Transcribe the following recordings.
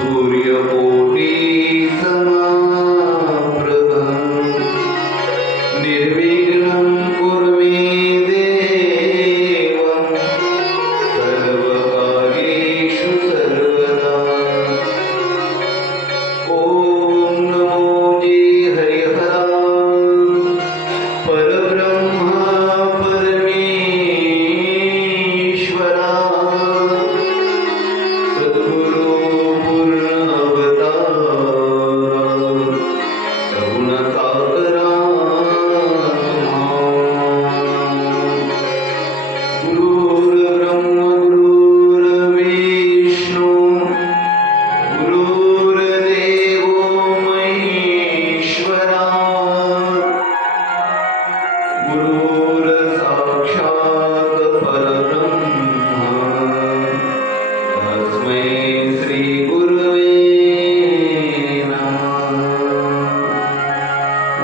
सूर्यकोटि समाप्रभ निर्विघ्नं कुरु मे देव सर्वकार्येषु सर्वदा। ॐ नमो हरिहरा परब्रह्मा परमेश्वरा सद्गुरु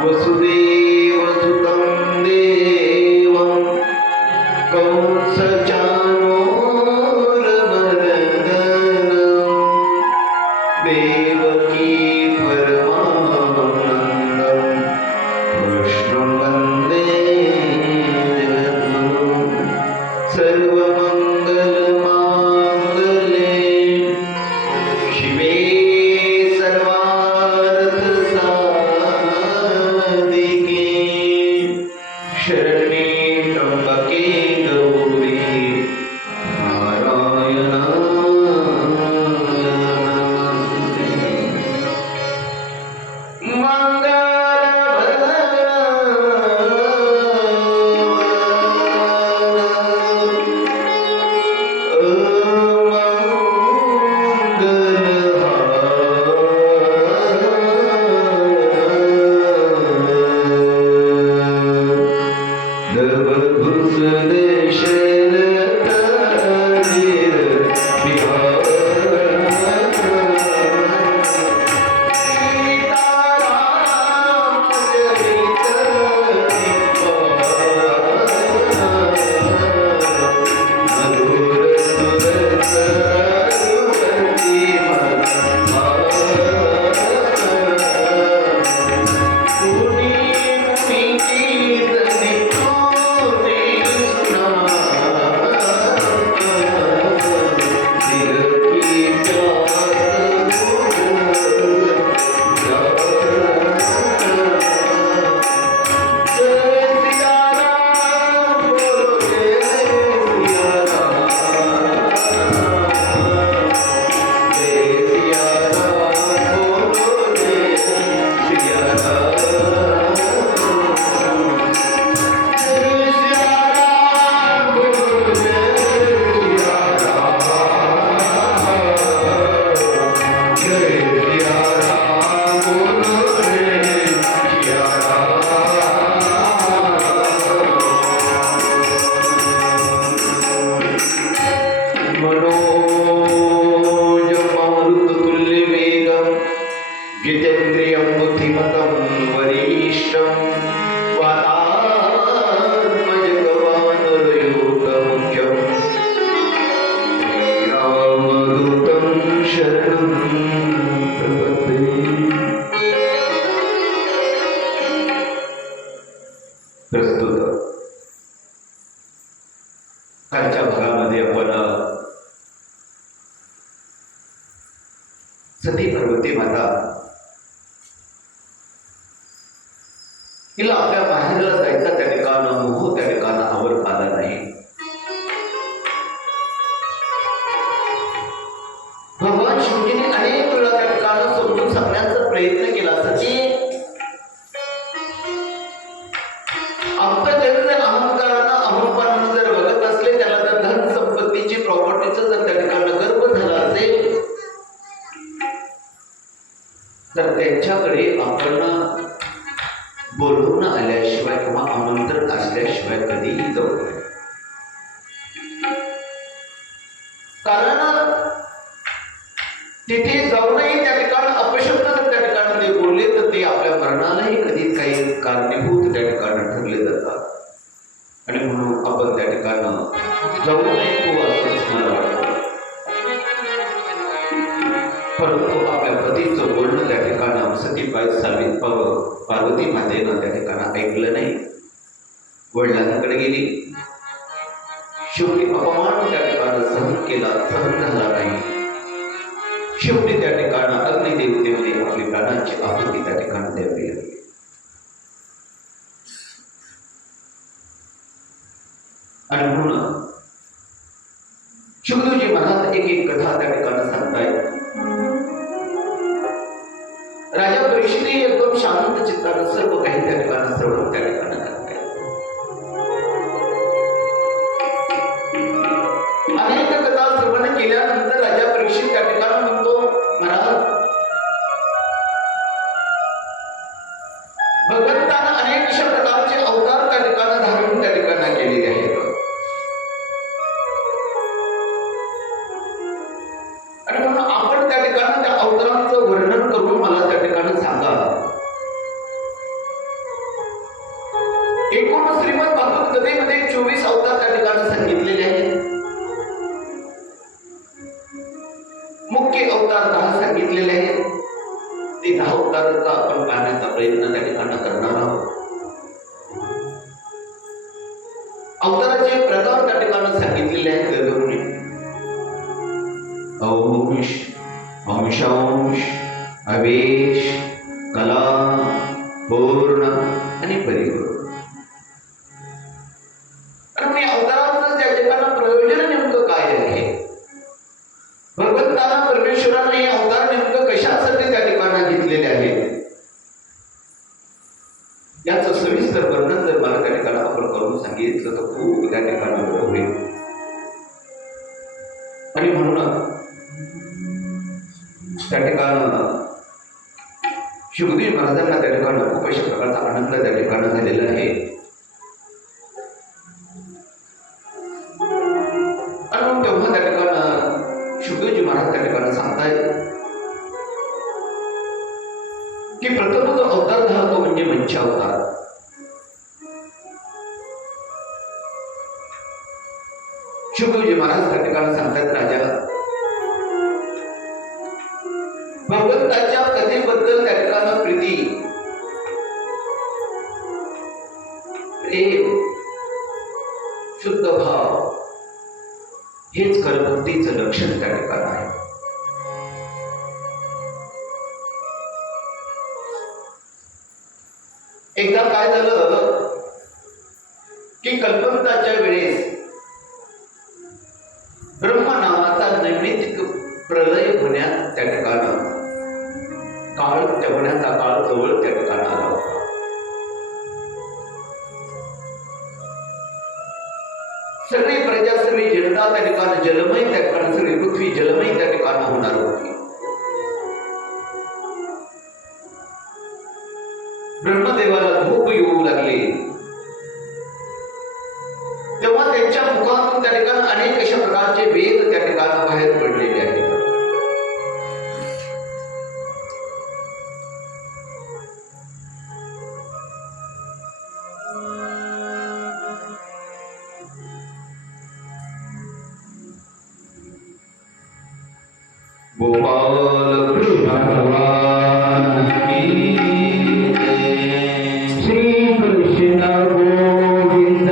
वसुदेवसुतं देवं कंसचाणूरमर्दनं देवकी परमानन्दं कृष्णं वन्दे जगद्गुरुं। सर्वमङ्गलमाङ्गल्ये शिवे शरण्ये त्र्यंबके गौरी नारायण जितेन्द्रियं बुद्धिमतं वरिष्ठं वातात्मजगवानरयोगमुख्यं श्रीरामदूतं शरणं प्रपद्ये। प्रस्तुत कालच्या भागामध्ये आपण सती पार्वती माता हिला आपल्या बाहेरला जायचा त्या ठिकाणं मोह त्या ठिकाणं आवर आला नाही। भगवान शिवजीने अनेक वेळा त्या ठिकाणं समजून सांगण्याचा प्रयत्न केला। सती अल्पजन्य अहंकारानं अहंकारानं जर बघत असले, त्याला जर धन संपत्तीची प्रॉपर्टीचं जर त्या ठिकाणं गर्व झाला असेल तर त्यांच्याकडे आपण बोलवून आल्याशिवाय किंवा आमंत्रण असल्याशिवाय कधीही जाऊ नये। कारण तिथे जाऊनही त्या ठिकाणी अपशब्द जर त्या ठिकाणी ते बोलले तर ते आपल्या मरणालाही कधी काही कारणीभूत त्या ठिकाणी ठरले जातात। आणि म्हणून आपण त्या ठिकाणी जाऊ नये तो असंच मला वाटतं। परंतु आपल्या पतीचं बोलणं त्या ठिकाणं सतीबाई पार्वती मातेनं त्या ठिकाणं ऐकलं नाही. वडिलांकडे गेली. शेवटी अपमान त्या ठिकाणं सहन केला, सहन झाला नाही. शेवटी त्या ठिकाणं अग्निदेवतेने आपली प्राणांची आहुती त्या ठिकाणी द्यावी लागली. आणि म्हणून शुकदेवजी महाराज एक एक कथा त्या ठिकाणी सांगतायत. राजा परीक्षित एकदम शांत चित्तानं सर्व काही त्या ठिकाणी श्रवण त्या ठिकाणी करतायत. अनेक कथा श्रवण केल्यानंतर राजा परीक्षित त्या ठिकाणी म्हणतो, महाराज भगवंतानं अनेक अशा प्रकारचे अवतार त्या ठिकाणी धारण त्या ठिकाणी केलेले आहेत. आणि म्हणून आपण त्या ठिकाणी त्या अवतारांचं वर्णन करून मला त्या ठिकाणी सांगा. एकूण श्रीमद भागवत गीतेमध्ये 24 अवतार त्या ठिकाणी सांगितलेले आहेत. मुख्य अवतार 10 सांगितलेले आहेत. ते 10 अवतारांचा आपण पाहण्याचा प्रयत्न त्या ठिकाणी करणार आहोत. अवताराचे प्रकार त्या ठिकाणी सांगितलेले आहेत. गर्भमुनी अंश, अंशांश, अवेश, कला, पूर्ण आणि परिपूर्ण. आणि अवताराचं त्या ठिकाणी प्रयोजन नेमकं काय आहे? भगवंताला परमेश्वराने हे अवतार नेमकं कशासाठी त्या ठिकाणी घेतलेले आहेत याचं सविस्तर वर्णन जर मला त्या ठिकाणी आपण करून सांगितलं तर खूप त्या ठिकाणी बरं होईल. आणि म्हणून त्या ठिकाणी शुकदेव महाराजांना त्या ठिकाणी खूप अशा प्रकारचा आनंद त्या ठिकाणी झालेला आहे. आणि तेव्हा त्या ठिकाणी शुकदेवजी महाराज त्या ठिकाणी सांगतायत की प्रथम जो अवतार झाला तो म्हणजे मंच अवतार. शुकदेवजी महाराज त्या ठिकाणी सांगतायत, राजा भगवंताच्या कथेबद्दल त्या ठिकाणी प्रीती, प्रेम, शुद्ध भाव हेच खरभक्तीचं लक्षण त्या ठिकाणी आहे. एकदा काय झालं की कल्पवृताच्या वेळेस ब्रह्म नावाचा नैमित्तिक प्रलय होण्यात त्या ठिकाणी काळ तेवढ्याचा काळ जवळ त्या ठिकाणी आला होता. सगळी प्रजा, सगळी जनता त्या ठिकाणी जलमय त्या ठिकाणी, सगळी पृथ्वी जलमय त्या ठिकाणी होणार होती. ब्रह्मदेवाला झोप येऊ लागली. तेव्हा त्यांच्या मुखातून त्या ठिकाणी अनेक अशा प्रकारचे वेद त्या ठिकाणी बाहेर पडलेले आहेत. गोपाल कृष्ण भगवान की जय. श्री कृष्ण गोविंद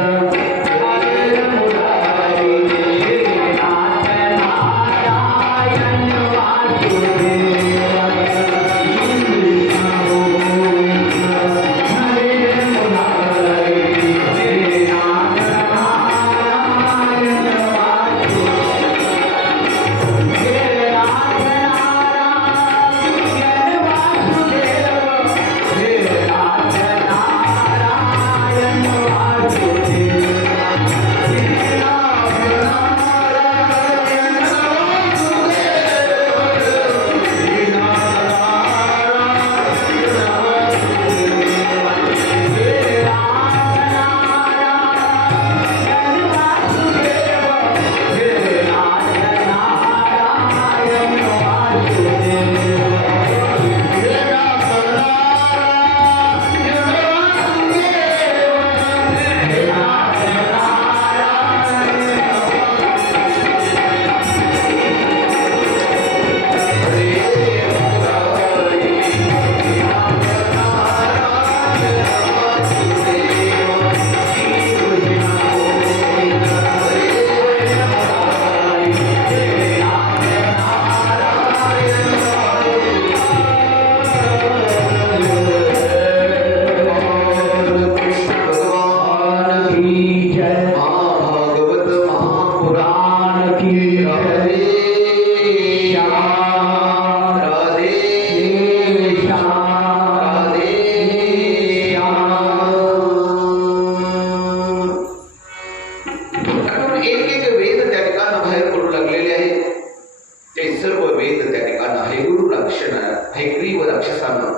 हैग्रीव राक्षसानं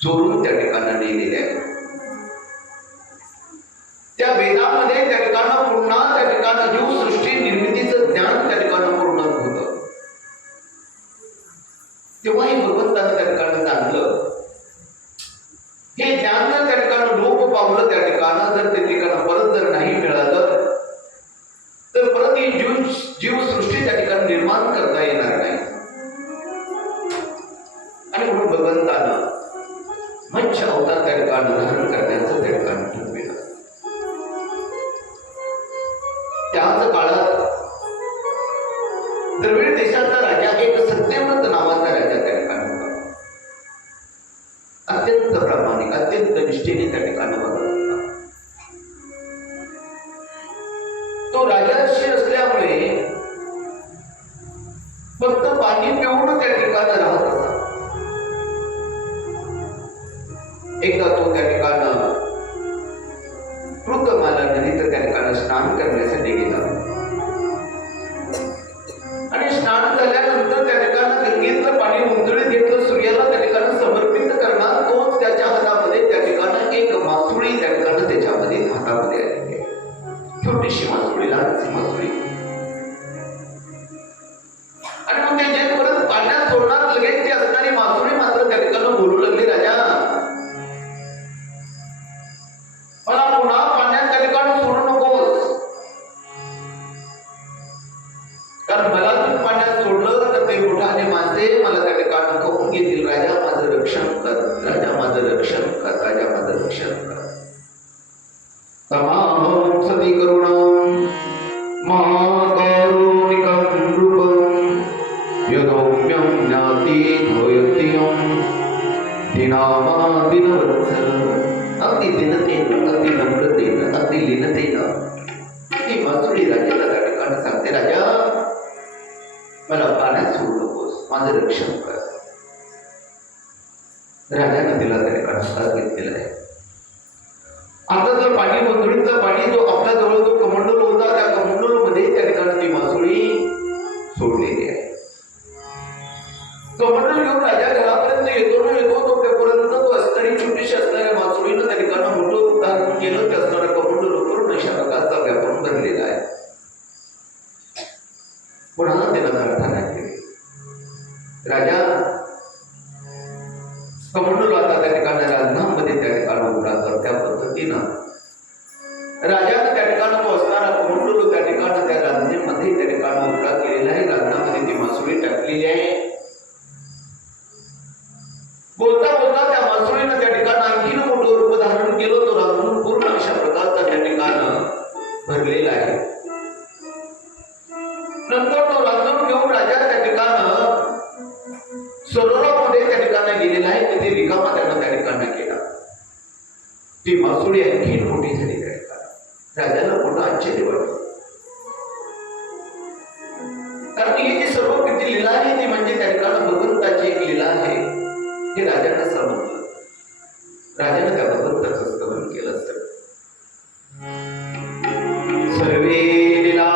चोरून त्या ठिकाणी नेलेले आहे. त्या वेदामध्ये त्या ठिकाणी पुन्हा त्या ठिकाणी जीवसृष्टी निर्मितीचं ज्ञान त्या ठिकाणी पूर्ण होतं. तेव्हाही भगवंतानं त्या ठिकाणी जाणलं, हे ज्ञान जर त्या ठिकाणी लोप पावलं, त्या ठिकाणी जर त्या ठिकाणी परत जर नाही मिळालं तर परत ही जीवसृष्टी त्या ठिकाणी निर्माण करता येणार नाही. आणि म्हणून भगवंतानं मत्स्य अवतार त्या ठिकाणी धारण करण्याचं त्या ठिकाणी ठरविलं. त्याच काळात द्रविड देशाचा राजा एक सत्यव्रत नावाचा राजा त्या ठिकाणी होता. अत्यंत प्रामाणिक, अत्यंत निष्ठेने त्या ठिकाणी बघत होता. तो राजाशी असल्यामुळे फक्त पाणी पिऊन त्या ठिकाणी राहत असा. एकदा तो त्या ठिकाणी कृतमाला नदीत त्या ठिकाणी स्नान करण्यासाठी गेला आणि स्नान झाल्यानंतर त्या ठिकाणी गंगेतलं पाणी उंजळीत घेतलं, सूर्याला त्या ठिकाणी समर्पित करणार. तोच त्याच्या हातामध्ये त्या ठिकाणी एक मासुळी त्या ठिकाणी त्याच्यामध्ये हातामध्ये आली आहे. छोटीशी मासुळी, लहानशी मासुळी. आणि मग ते जे परत पाण्यात सोडणार लगेच ती असणारी मासुळी मात्र त्या ठिकाणी बोलू लागली, राजा मला पुन्हा पाण्यात त्या ठिकाणी सोडू नकोस, कारण मला तू पाण्यात सोडलं तर ते मोठाने मासे मला त्या ठिकाणी खाऊन घेतील. राजा माझं रक्षण कर, राजा माझं रक्षण कर, राजा माझं रक्षण कर. तमाहं सती करुणं महाकारुणिकं नृपं यदौम्यं ज्ञाती भवत्यं दिनामा दिनवत्सल. अगदी दिनतेनं, अगदी नम्रतेनं, अगदी लीनतेनं ती मासुळी राजाला त्या ठिकाणी सांगते, राजा मला पाण्यात सोडू नकोस, माझं रक्षण कर. राजाने तिला त्या ठिकाणी हातात घेतलेला आहे. आता जर पाणी मंजुळीचं पाणी जो आपल्या जवळ जो कमंडल होता, त्या कमंडल मध्ये त्या ठिकाणी ती मासुळी सोडलेली आहे. कमंडल घेऊन राजा घरापर्यंत येतो ना येतो, तोपर्यंत तो असणारी छोटीशी असणाऱ्या मासुळीनं त्या ठिकाणी मोठं धारण केलं. त्या असणाऱ्या कमंडल करून अशा प्रकारचा व्यापन भरलेला आहे. पुन्हा त्याला प्रार्थना केली, राजा कमंडल आता त्या ठिकाणी राजनामध्ये त्या ठिकाणी उघडा कर. त्या पद्धतीनं राजानं त्या ठिकाणी तो असणारा कमंडल त्या ठिकाणी त्या राजनेमध्ये त्या ठिकाणी उघडा केलेला आहे. राजनामध्ये ती मासुळी टाकलेली आहे. बोलता बोलता त्या मासुळीनं त्या ठिकाणी आणखीन मोठं रूप धारण केलं. तो रांजण पूर्ण अशा प्रकारचा त्या ठिकाणी भरलेला आहे. नंतर तो रांजण घेऊन राजा त्या ठिकाणी सरोवरामध्ये त्या ठिकाणी गेलेला आहे. तिथे रिकामा त्यानं त्या ठिकाणी केला. ती मासुळी आणखीन मोठी झाली त्या ठिकाणी. राजाला मोठं आश्चर्य वाटलं, कारण ही जी सर्व किती लीला आहे ती म्हणजे त्या ठिकाणी भगवंताची एक लीला आहे हे राजाला समजलं. राजाने त्या भगवंताचं स्तवन केलं. सर्वे लीला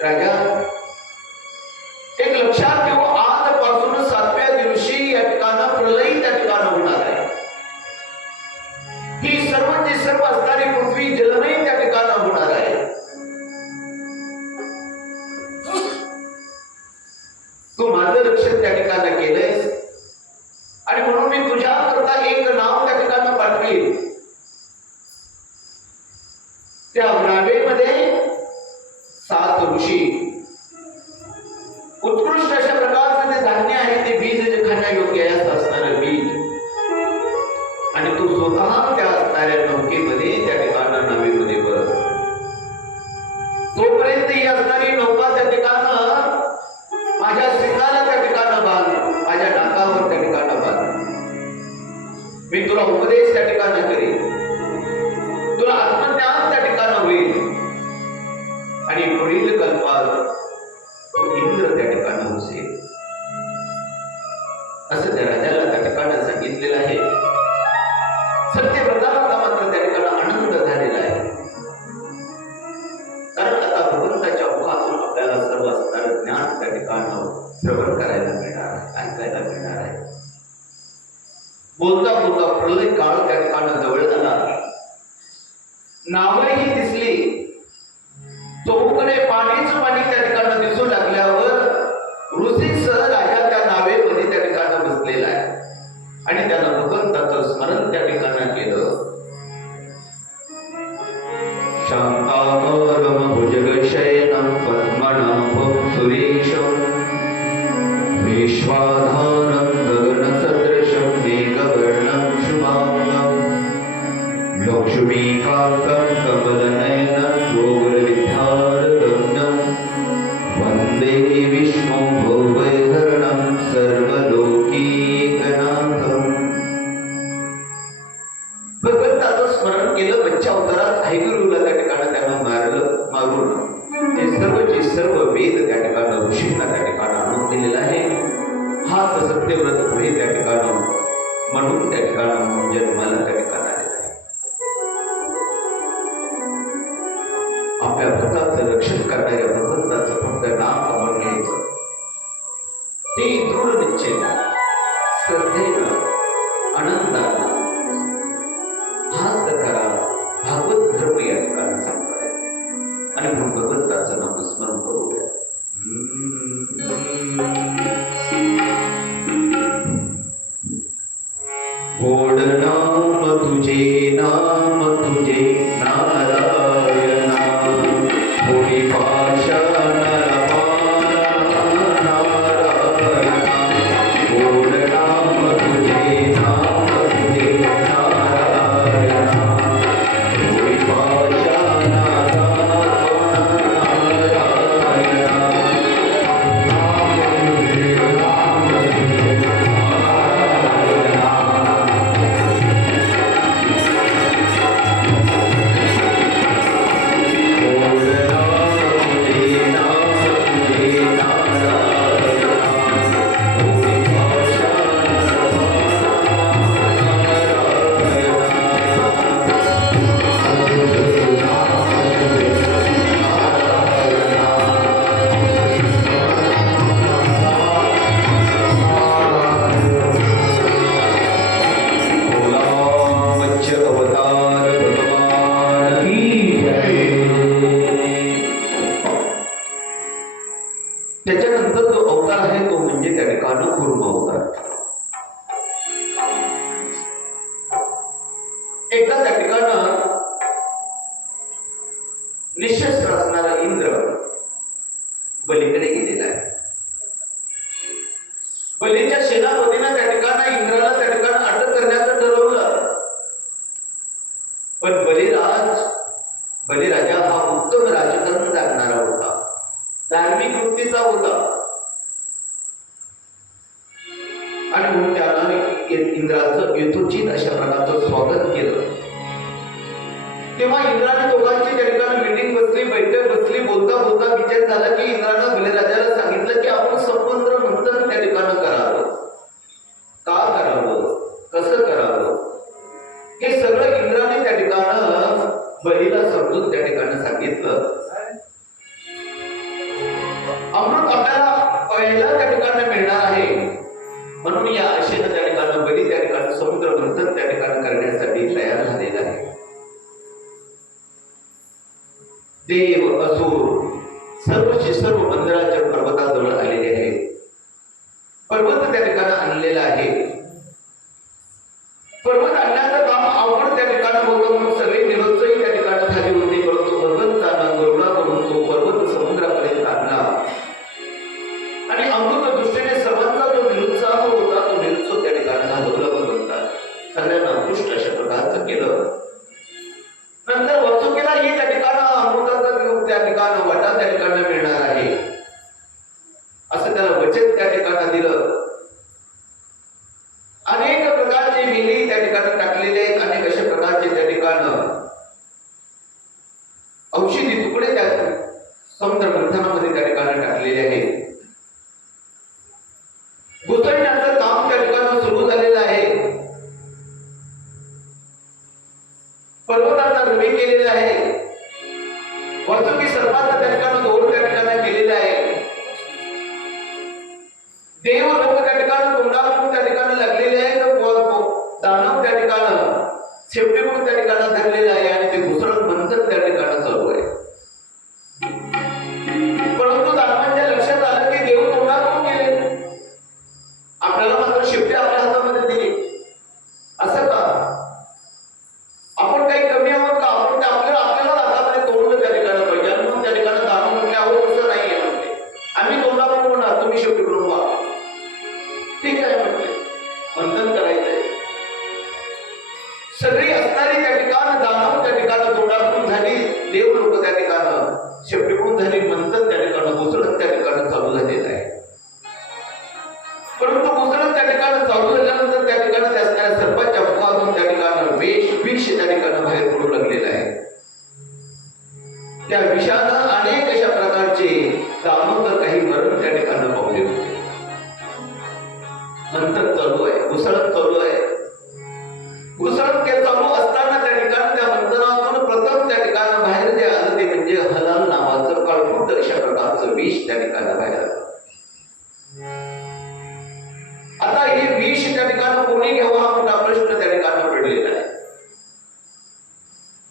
राजा एक लक्षात ठेव, आजपासून 7व्या दिवशी या ठिकाणी प्रलय त्या ठिकाणी होणार आहे. ही सर्व असणारी पृथ्वी जलमय त्या ठिकाणी होणार आहे. तू माझं रक्षण त्या ठिकाणी केलंयस आणि म्हणून मी तुझ्या करता एक नाव त्या ठिकाणी पाठवेल. त्या नावेमध्ये 7 ऋषी, उत्कृष्ट अशा प्रकारचं ते धान्य आहे, ते बीज जे खाण्यायोग्य आहे असं असणारं बीज, आणि तू स्वतः त्या असणाऱ्या नौकेमध्ये त्या ठिकाणी नावेमध्ये बस. तोपर्यंत ही असणारी नौका त्या ठिकाणी माझ्या शिंगाला त्या ठिकाणी बांध. माझ्या नाकावर त्या ठिकाणं बांध. मी तुला उपदेश त्या ठिकाणं करेन, तुला आत्मज्ञान त्या ठिकाणं होईल आणि पुढील कल्पात तू इंद्र त्या ठिकाणं होशील असं त्या राजाला त्या ठिकाणं सांगितलेलं आहे. सत्यव्रताला मात्र त्या ठिकाणं आनंद झालेला आहे, कारण आता भगवंताच्या मुखातून आपल्याला सर्व असणारं ज्ञान त्या ठिकाणं श्रवण करायला मिळणार आहे, ऐकायला मिळणार आहे. बोलता बोलता प्रलय काळ त्या ठिकाणं जवळ झाला. नावही दिसली, चौकडे पाणीच पाणी त्या ठिकाणं दिसू लागल्यावर ऋषीसह राजा त्या नावेमध्ये त्या ठिकाणं बसलेला आहे आणि त्यानं भगवंताचं स्मरण त्या ठिकाणं केलं. शांताकारं भुजगशयनं पद्मनाभं सुरेशं विश्वाधारं गगनसदृशं मेघवर्णं शुभांगं लक्ष्मीकान्तं कमलनयनं योगविद्यारगम्यं वन्दे विष्णुं भुवैहरणं सर्वलोकीकनाथं. भगवंताचं स्मरण केलं. बच्चा अवतारात हयग्रीवला त्या ठिकाणं त्यानं मारून ते सर्व वेद त्या ठिकाणं ऋषींना त्या ठिकाणं आणून दिलेला आहे. हाच सत्यव्रत पुढे त्या ठिकाणं म्हणून त्या ठिकाणं जन्माला त्या ठिकाणं आलेला आहे. आपल्या भक्ताचं रक्षण करणाऱ्या भगवंताचं फक्त नाम कमळ घ्यायचं, ते दृढ निश्चयनं, श्रद्धेनं, आनंदानं हाच करा भागवत धर्म या ठिकाणी सांगताय आणि म्हणून भगवंताचं नाम स्मरण करूया. गोड नाम तुझे नारायणा, होडी पाषाण एकदा त्या ठिकाणं निशस्त्र असणारा इंद्र बलीकडे गेलेला आहे. बलीच्या सेनापतीनं त्या ठिकाणं इंद्राला त्या ठिकाणं अटक करण्याचं ठरवलं, पण बलिराजा हा उत्तम राजकारण जाणणारा होता, धार्मिक वृत्तीचा होता आणि म्हणून त्यानं इंद्राचं यथोचित अशा प्रकारचं स्वागत केलं. तेव्हा इंद्राने दोघांची त्या ठिकाणी मीटिंग बसली, बैठक बसली. बोलता बोलता विचार झाला की इंद्रानं बलिराजाला सांगितलं की आपण स्वतंत्र मंथन त्या ठिकाणं करावं. का करावं, कसं करावं, हे सगळं इंद्राने त्या ठिकाणं बलीला समजून त्या ठिकाणं सांगितलं. अमृत आपल्याला पहिला त्या ठिकाणी मिळणार आहे, म्हणून या आशेनं त्या ठिकाणं बली त्या ठिकाणी समुद्र मंथन त्या ठिकाणी करण्यासाठी तयार झालेला आहे. देव असुर सर्व मंदिराच्या पर्वताजवळ आलेले आहेत. पर्वत त्या ठिकाणी आणलेला आहे. पर्वत आणण्याचं काम अवघड त्या ठिकाणी होतं, म्हणून सगळे निरुत्साही त्या ठिकाणी झाली होती. परंतु भगवंतानं गरुडाकडून तो पर्वत समुद्रापर्यंत आणला आणि अमृत दृष्टीने सर्वांचा जो निरुत्साह होता तो निरुत्साह त्या ठिकाणी घालवला. भगवंता सगळ्यांना पुष्ट अशा प्रकारचं केलं. नंतर वासुकीलाही त्या ठिकाणं अमृताचा त्या ठिकाणं वाटा त्या ठिकाणं मिळणार आहे असं त्याला वचन त्या ठिकाणं दिलं. देव लोक त्या ठिकाणी तोंडाकडून त्या ठिकाणी लागलेले आहे, दानव त्या ठिकाणी शेपटीकडून त्या ठिकाणी धरलेलं आहे आणि ते घुसळत मंथन त्या ठिकाणी चालू आहे. परंतु दानवांच्या लक्षात आलं की देव तोंडाकडून गेले, आपल्याला मात्र शेपटी आपल्या हातामध्ये दिली. असं का? आपण काही कमी आहोत का? आपण आपल्याला हातामध्ये तोंड त्या ठिकाणी पाहिजे म्हणून त्या ठिकाणी दानव म्हटले आहोत तसं नाहीये म्हटले, आम्ही तोंडाकडून होणार, तुम्ही शेपटीकडून व्हा. ठीक आहे म्हटले, मंथन करायचंय. सगळी असणारी त्या ठिकाण दानव त्या ठिकाणी तोंडाकडून झाली, देव लोक त्या ठिकाणी शेपटीकडून झाली, मंथन त्या ठिकाणी घुसळत त्या ठिकाणी चालू झालेलं आहे. परंतु घुसळत त्या ठिकाणी चालू झाल्यानंतर त्या ठिकाणी असणाऱ्या सर्पाच्या मुखातून त्या ठिकाणी विष त्या ठिकाणी बाहेर पडू लागलेलं आहे. त्या विषानं अनेक अशा प्रकारचे दानव तर काही मरण त्या ठिकाणी पावले होते. मंथन चालू आहे, घुसळत चालू आहे. घुसळत ते चालू असताना त्या ठिकाणी त्या मंथनातून प्रथम त्या ठिकाणी बाहेर जे आलं ते म्हणजे हलाल नावाचं काळकुट अशा प्रकारचं विष त्या ठिकाणी बाहेर आलं. आता हे विष त्या ठिकाणी कोणी घ्यावं हा मोठा प्रश्न त्या ठिकाणी पडलेला आहे.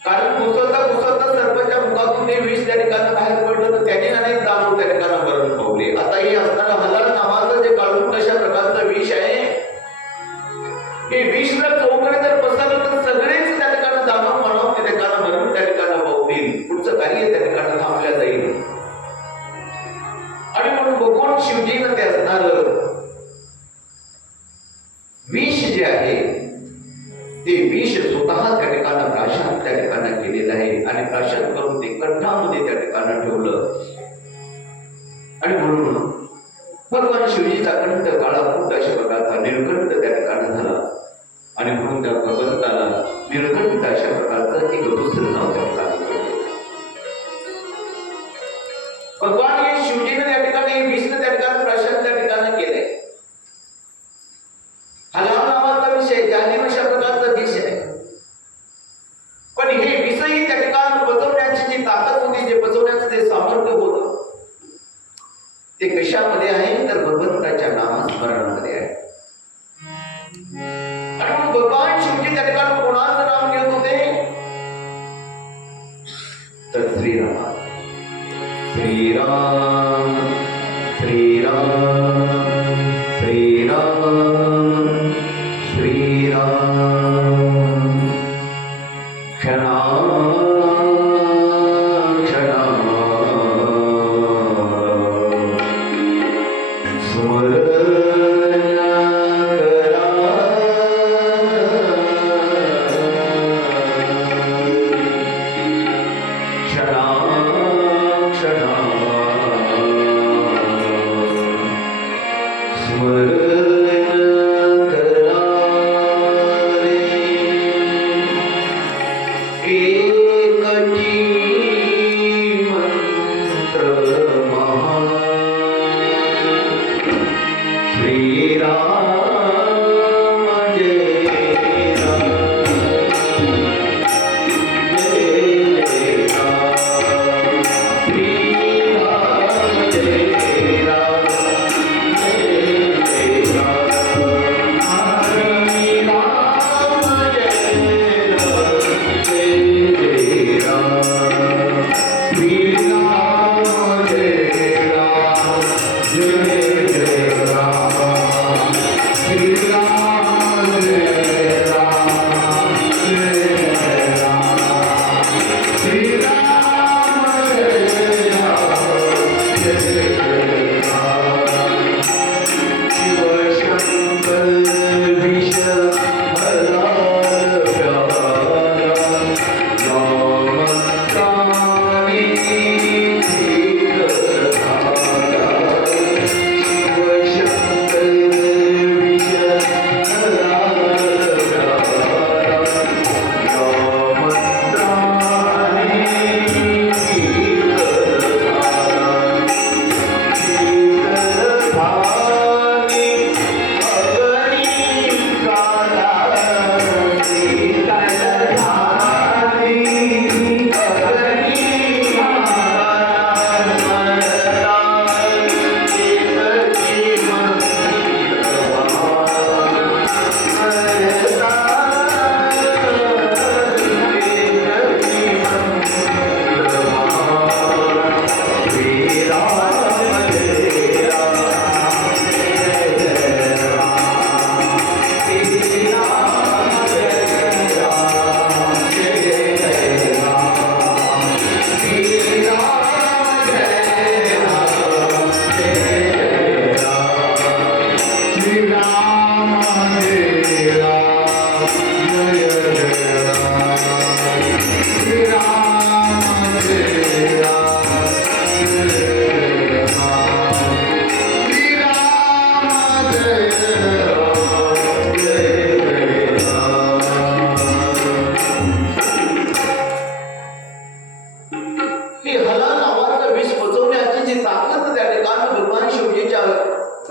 कारण घुसळता घुसळता सर्पाच्या मुखातून हे विष त्या ठिकाणी बाहेर पडलं तर त्याने अनेक दानव त्या ठिकाणी मरण पावले. आता हे असणारं हलाल नावाचं जे काळकुट अशा प्रकारचं विष आहे, हे विष जर चौकडे जर पसरलं तर सगळेच त्या ठिकाणी दानव मानव त्या ठिकाणी मरण त्या ठिकाणी पावतील, पुढचं कार्य त्या ठिकाणी थांबल्या जाईल. आणि म्हणून भगवान शिवजीनं ते असणार विष जे आहे ते विष स्वतः त्या ठिकाणी प्राशन त्या ठिकाणी केलेलं आहे आणि प्राशन करून ते कंठामध्ये त्या ठिकाणी ठेवलं. आणि म्हणून भगवान शिवजीचा कंठ काळा खूप अशा प्रकारचा निर्कंठ त्या ठिकाणी झाला आणि म्हणून त्या भगवंताला निर्कंठ अशा प्रकारचं एक दुसरं नाव त्या ठिकाणी पडले. भगवान हे शिवजीने त्या ठिकाणी विष्णू त्या ठिकाणी प्राशन त्या ठिकाणी केलंय. हलाल नावाचा विषय जालिम अशा प्रकारचा विषय आहे. पण हे विषयी त्या ठिकाणी पचवण्याची जी ताकद होती, जे पचवण्याचं जे सामर्थ्य होतं ते कशामध्ये आहे तर भगवंताच्या नामस्मरणामध्ये आहे. आणि भगवान शिवजी त्या ठिकाणी कोणाचं नाम घेत होते तर श्रीराम श्रीराम श्रीराम श्रीराम श्रीराम क्षणा क्षणा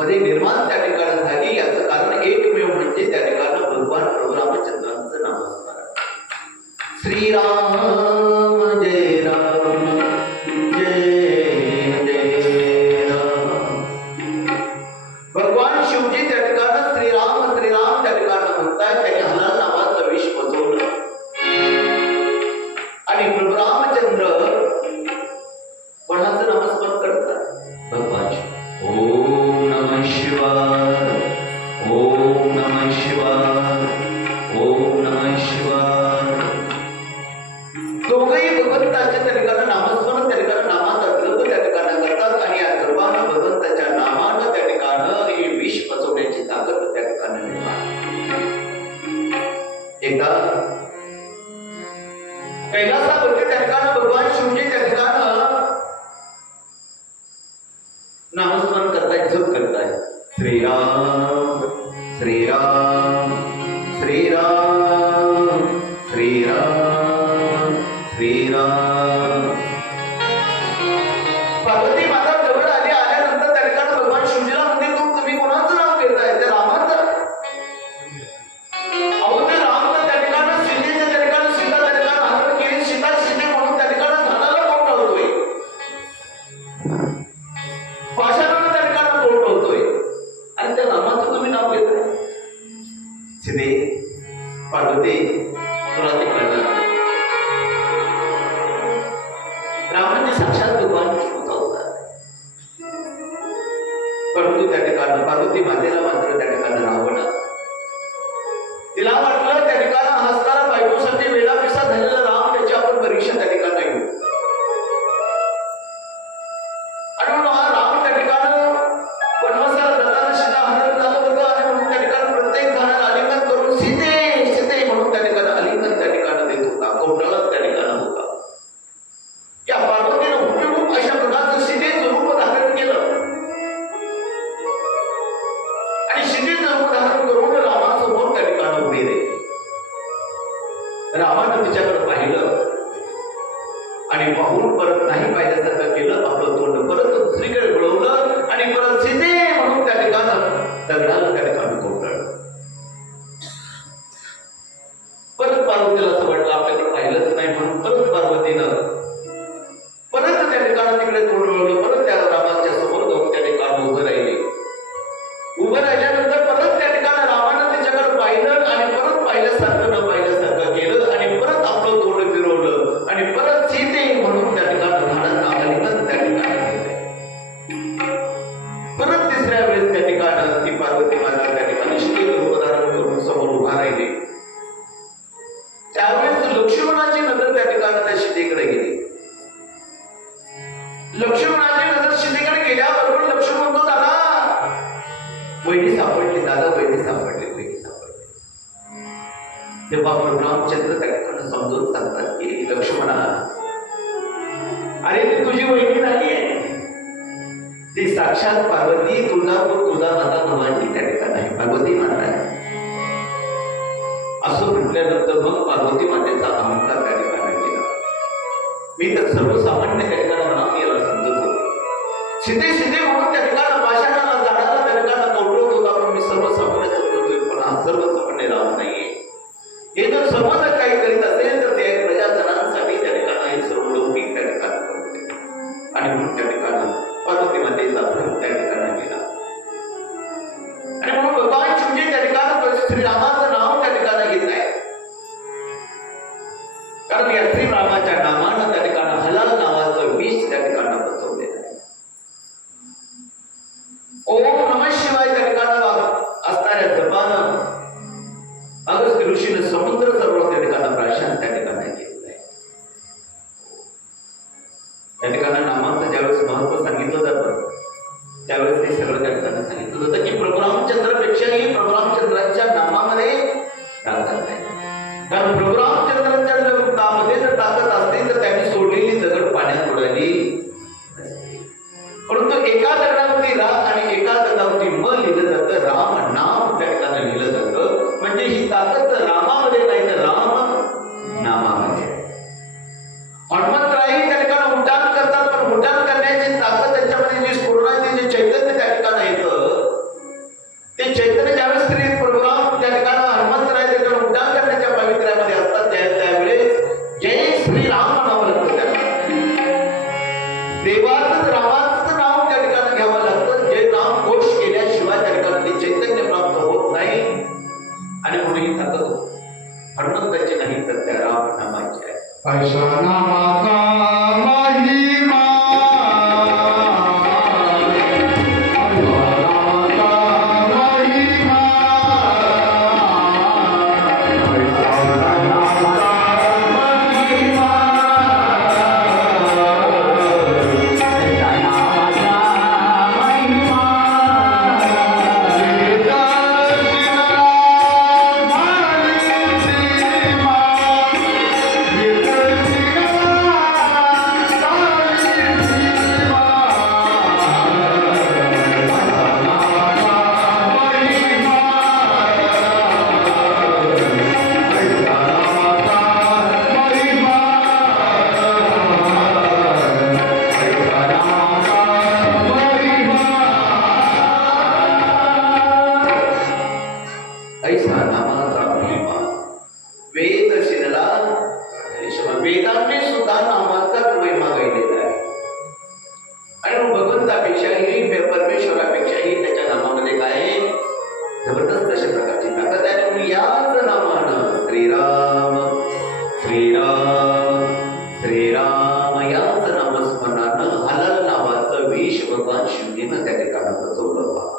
मध्ये निर्माण त्या ठिकाणी झाली. याचं कारण एकमेव म्हणजे त्या ठिकाणी भगवान प्रभू रामचंद्रांचं नामस्मरण. श्रीराम जय राम जय जय राम. भगवान शिवजी त्या ठिकाणी श्रीराम श्रीराम त्या ठिकाणी म्हणतात. त्यांनी हलाल नावाचं विष पचवलं आणि प्रभू रामचंद्र कोणाचं नामस्मरण करतात? भगवान. ओम नमः शिवाय, ओम नमः शिवाय, ओम नमः शिवाय. दोघंही भगवंताच्या त्या ठिकाणी नामस्मरण, त्या ठिकाणी नामाचा जप त्या ठिकाणी करतात आणि या जपानं भगवंताच्या नामानं त्या ठिकाणी हे विष पचवण्याची ताकद त्या ठिकाणी निर्माण. एकदा कैलासावरती त्या ठिकाणी भगवान शिवजी त्या ठिकाणी नामस्मरण करतायत, जप करतायत. श्रीराम श्रीराम श्रीराम श्रीराम श्रीराम. पार्वती माता जवळ आली. आल्यानंतर त्या ठिकाणी भगवान शिवजीला म्हणजे तुम्ही कोणाचं नाव घेताय? त्या रामाचं. अहो ते राम तर त्या ठिकाणी सीतेच्या त्या ठिकाणी सीता त्या ठिकाणी हरण केली. सीता सीते म्हणून त्या ठिकाणी झाडाला कोण लावतोय, पाषाणाला त्या ठिकाणी कोण लावतोय आणि त्या रामाचं तुम्ही नाव घेताय. सीते पार्वती तुला ते कळलं. राम म्हणजे साक्षात भगवान शिवचा होता. परंतु त्या ठिकाणी पार्वती मातेला मात्र त्या ठिकाणी रावण, तिला वाटलं त्या ठिकाणी हसणारा बायकोसाठी वेळापिसा झालेला राम त्याची आपण परीक्षा त्या ठिकाणी घेऊ आणि म्हणून हा राम त्या ठिकाणी वनवासाला जाताना सीता हरण झालं होतं आणि म्हणून त्या ठिकाणी प्रत्येक जणांना आलिंगन करून सीते सीते म्हणून त्या ठिकाणी आलिंगन त्या ठिकाणी देत होता. कौटुंबात त्या ठिकाणी होता. या पार्वतीनं हुबेहूब अशा प्रकारचं सीतेचं रूप धारण केलं आणि सीतेचं रूप धारण करून रामासमोर त्या ठिकाणी उभी राहिली. रामानं तिच्याकडे पाहिलं आणि पाहून परत नाही पाहिल्यासारखं केलं. आपलं तोंड परत दुसरीकडे वळवलं आणि परत सीते म्हणून त्या ठिकाणी दगडाला त्या ठिकाणी कोपरलं. परत पार्वतीला असं वाटलं आपल्याकडे पाहिलंच नाही म्हणून परत पार्वतीनं परत त्या ठिकाणी तिकडे तोंड वळवलं. परत त्या रामाच्या समोर जाऊन त्या ठिकाणी उभं राहिले. उभं राहिल्यानंतर परत त्या ठिकाणी रामानं तिच्याकडे पाहिलं आणि परत पाहिल्यासारखं न पाहिल्यासारखं केलं आणि परत आपलं तोंड फिरवलं आणि परत सीते म्हणून त्या ठिकाणी झाडांना आलिंगन त्या ठिकाणी घेतलं. परत तिसऱ्या वेळेस त्या ठिकाणी ती पार्वती माता त्या ठिकाणी सीतेचं रूप धारण करून समोर उभा राहिली. त्यावेळेस लक्ष्मणाची नजर त्या ठिकाणी त्या सीतेकडे गेली. लक्ष्मणाची नजर सीतेकडे गेल्याबरोबर लक्ष्मण म्हणतो, दादा वहिनी सापडली, दादा वहिनी सापडली, वहिनी सापडली. तेव्हा प्रभू रामचंद्र त्या ठिकाणी समजून सांगतात की लक्ष्मणा, अरे ती तुझी वहिनी नाहीये, ती साक्षात पार्वती तुळजा माता भवानी त्या ठिकाणी आहे, पार्वती माता आहे. असं म्हटल्यानंतर मग पार्वती मातेचा अहंकार त्या ठिकाणी गेला. मी तर सर्वसामान्य त्या ठिकाणी राम याला समजत होते. सीते सीते म्हणून त्या ठिकाणी पाषाणाला झाडाला त्या ठिकाणी कौटवत होता, पण मी सर्वसामान्य समजतोय. पण हा सर्वसामान्य राम नाहीये. हे जर सर्व जर काही करीत असेल तर ते प्रजाजनांसाठी त्या ठिकाणी हे सर्व लौकिक त्या ठिकाणी करते आणि म्हणून त्या ठिकाणी पार्वती मातेचा भ्रम त्या ठिकाणी गेला आणि म्हणून भगवान शिवजी त्या ठिकाणी श्रीरामाचं नाव त्या ठिकाणी घेत आहे. कारण या श्रीरामाच्या नामानं त्या ठिकाणी हलाल नावाचं विष त्या ठिकाणी बसवलेलं आहे. ओम नमः शिवाय त्या ठिकाणी असणाऱ्या जपानं अगस्त्य ऋषीने समुद्र सरोवर त्या ठिकाणी प्राशन त्या ठिकाणी घेतलंय. त्या ठिकाणी नामाचं ज्यावेळेस महत्व सांगितलं जातं त्यावेळेस ते सगळं त्या ठिकाणी सांगितलं जातं की प्रभू रामचंद्रापेक्षाही प्रभू रामचंद्रांच्या नामामध्ये ताकद आहे. कारण प्रभू रामचंद्रांच्या नामामध्ये जर ताकद असते तर त्यांनी सोडलेली दगड पाण्यात उडाली. परंतु एका दगडावरती रा आणि एका दगडावरती म लिहिलं जातं, राम नाम त्या ठिकाणी लिहिलं जातं. म्हणजे ही ताकद रामामध्ये नाही तर राम नामामध्ये. ऐसा नामाचा महिमा, ऐसा नामाचा महिमा. वेद शिरला वेदांनी सुद्धा नामाचाच महिमा गायलेला आहे. आणि मग भगवंतापेक्षाही परमेश्वरापेक्षाही त्याच्या नामामध्ये काय आहे? जबरदस्त अशा प्रकारची ताकद आहे. म्हणून याच नामानं श्रीराम श्रीराम श्रीराम याच नामस्मरणानं हलाल नावाचं विष भगवान शिवजीनं त्या ठिकाणी बसवलं पहा.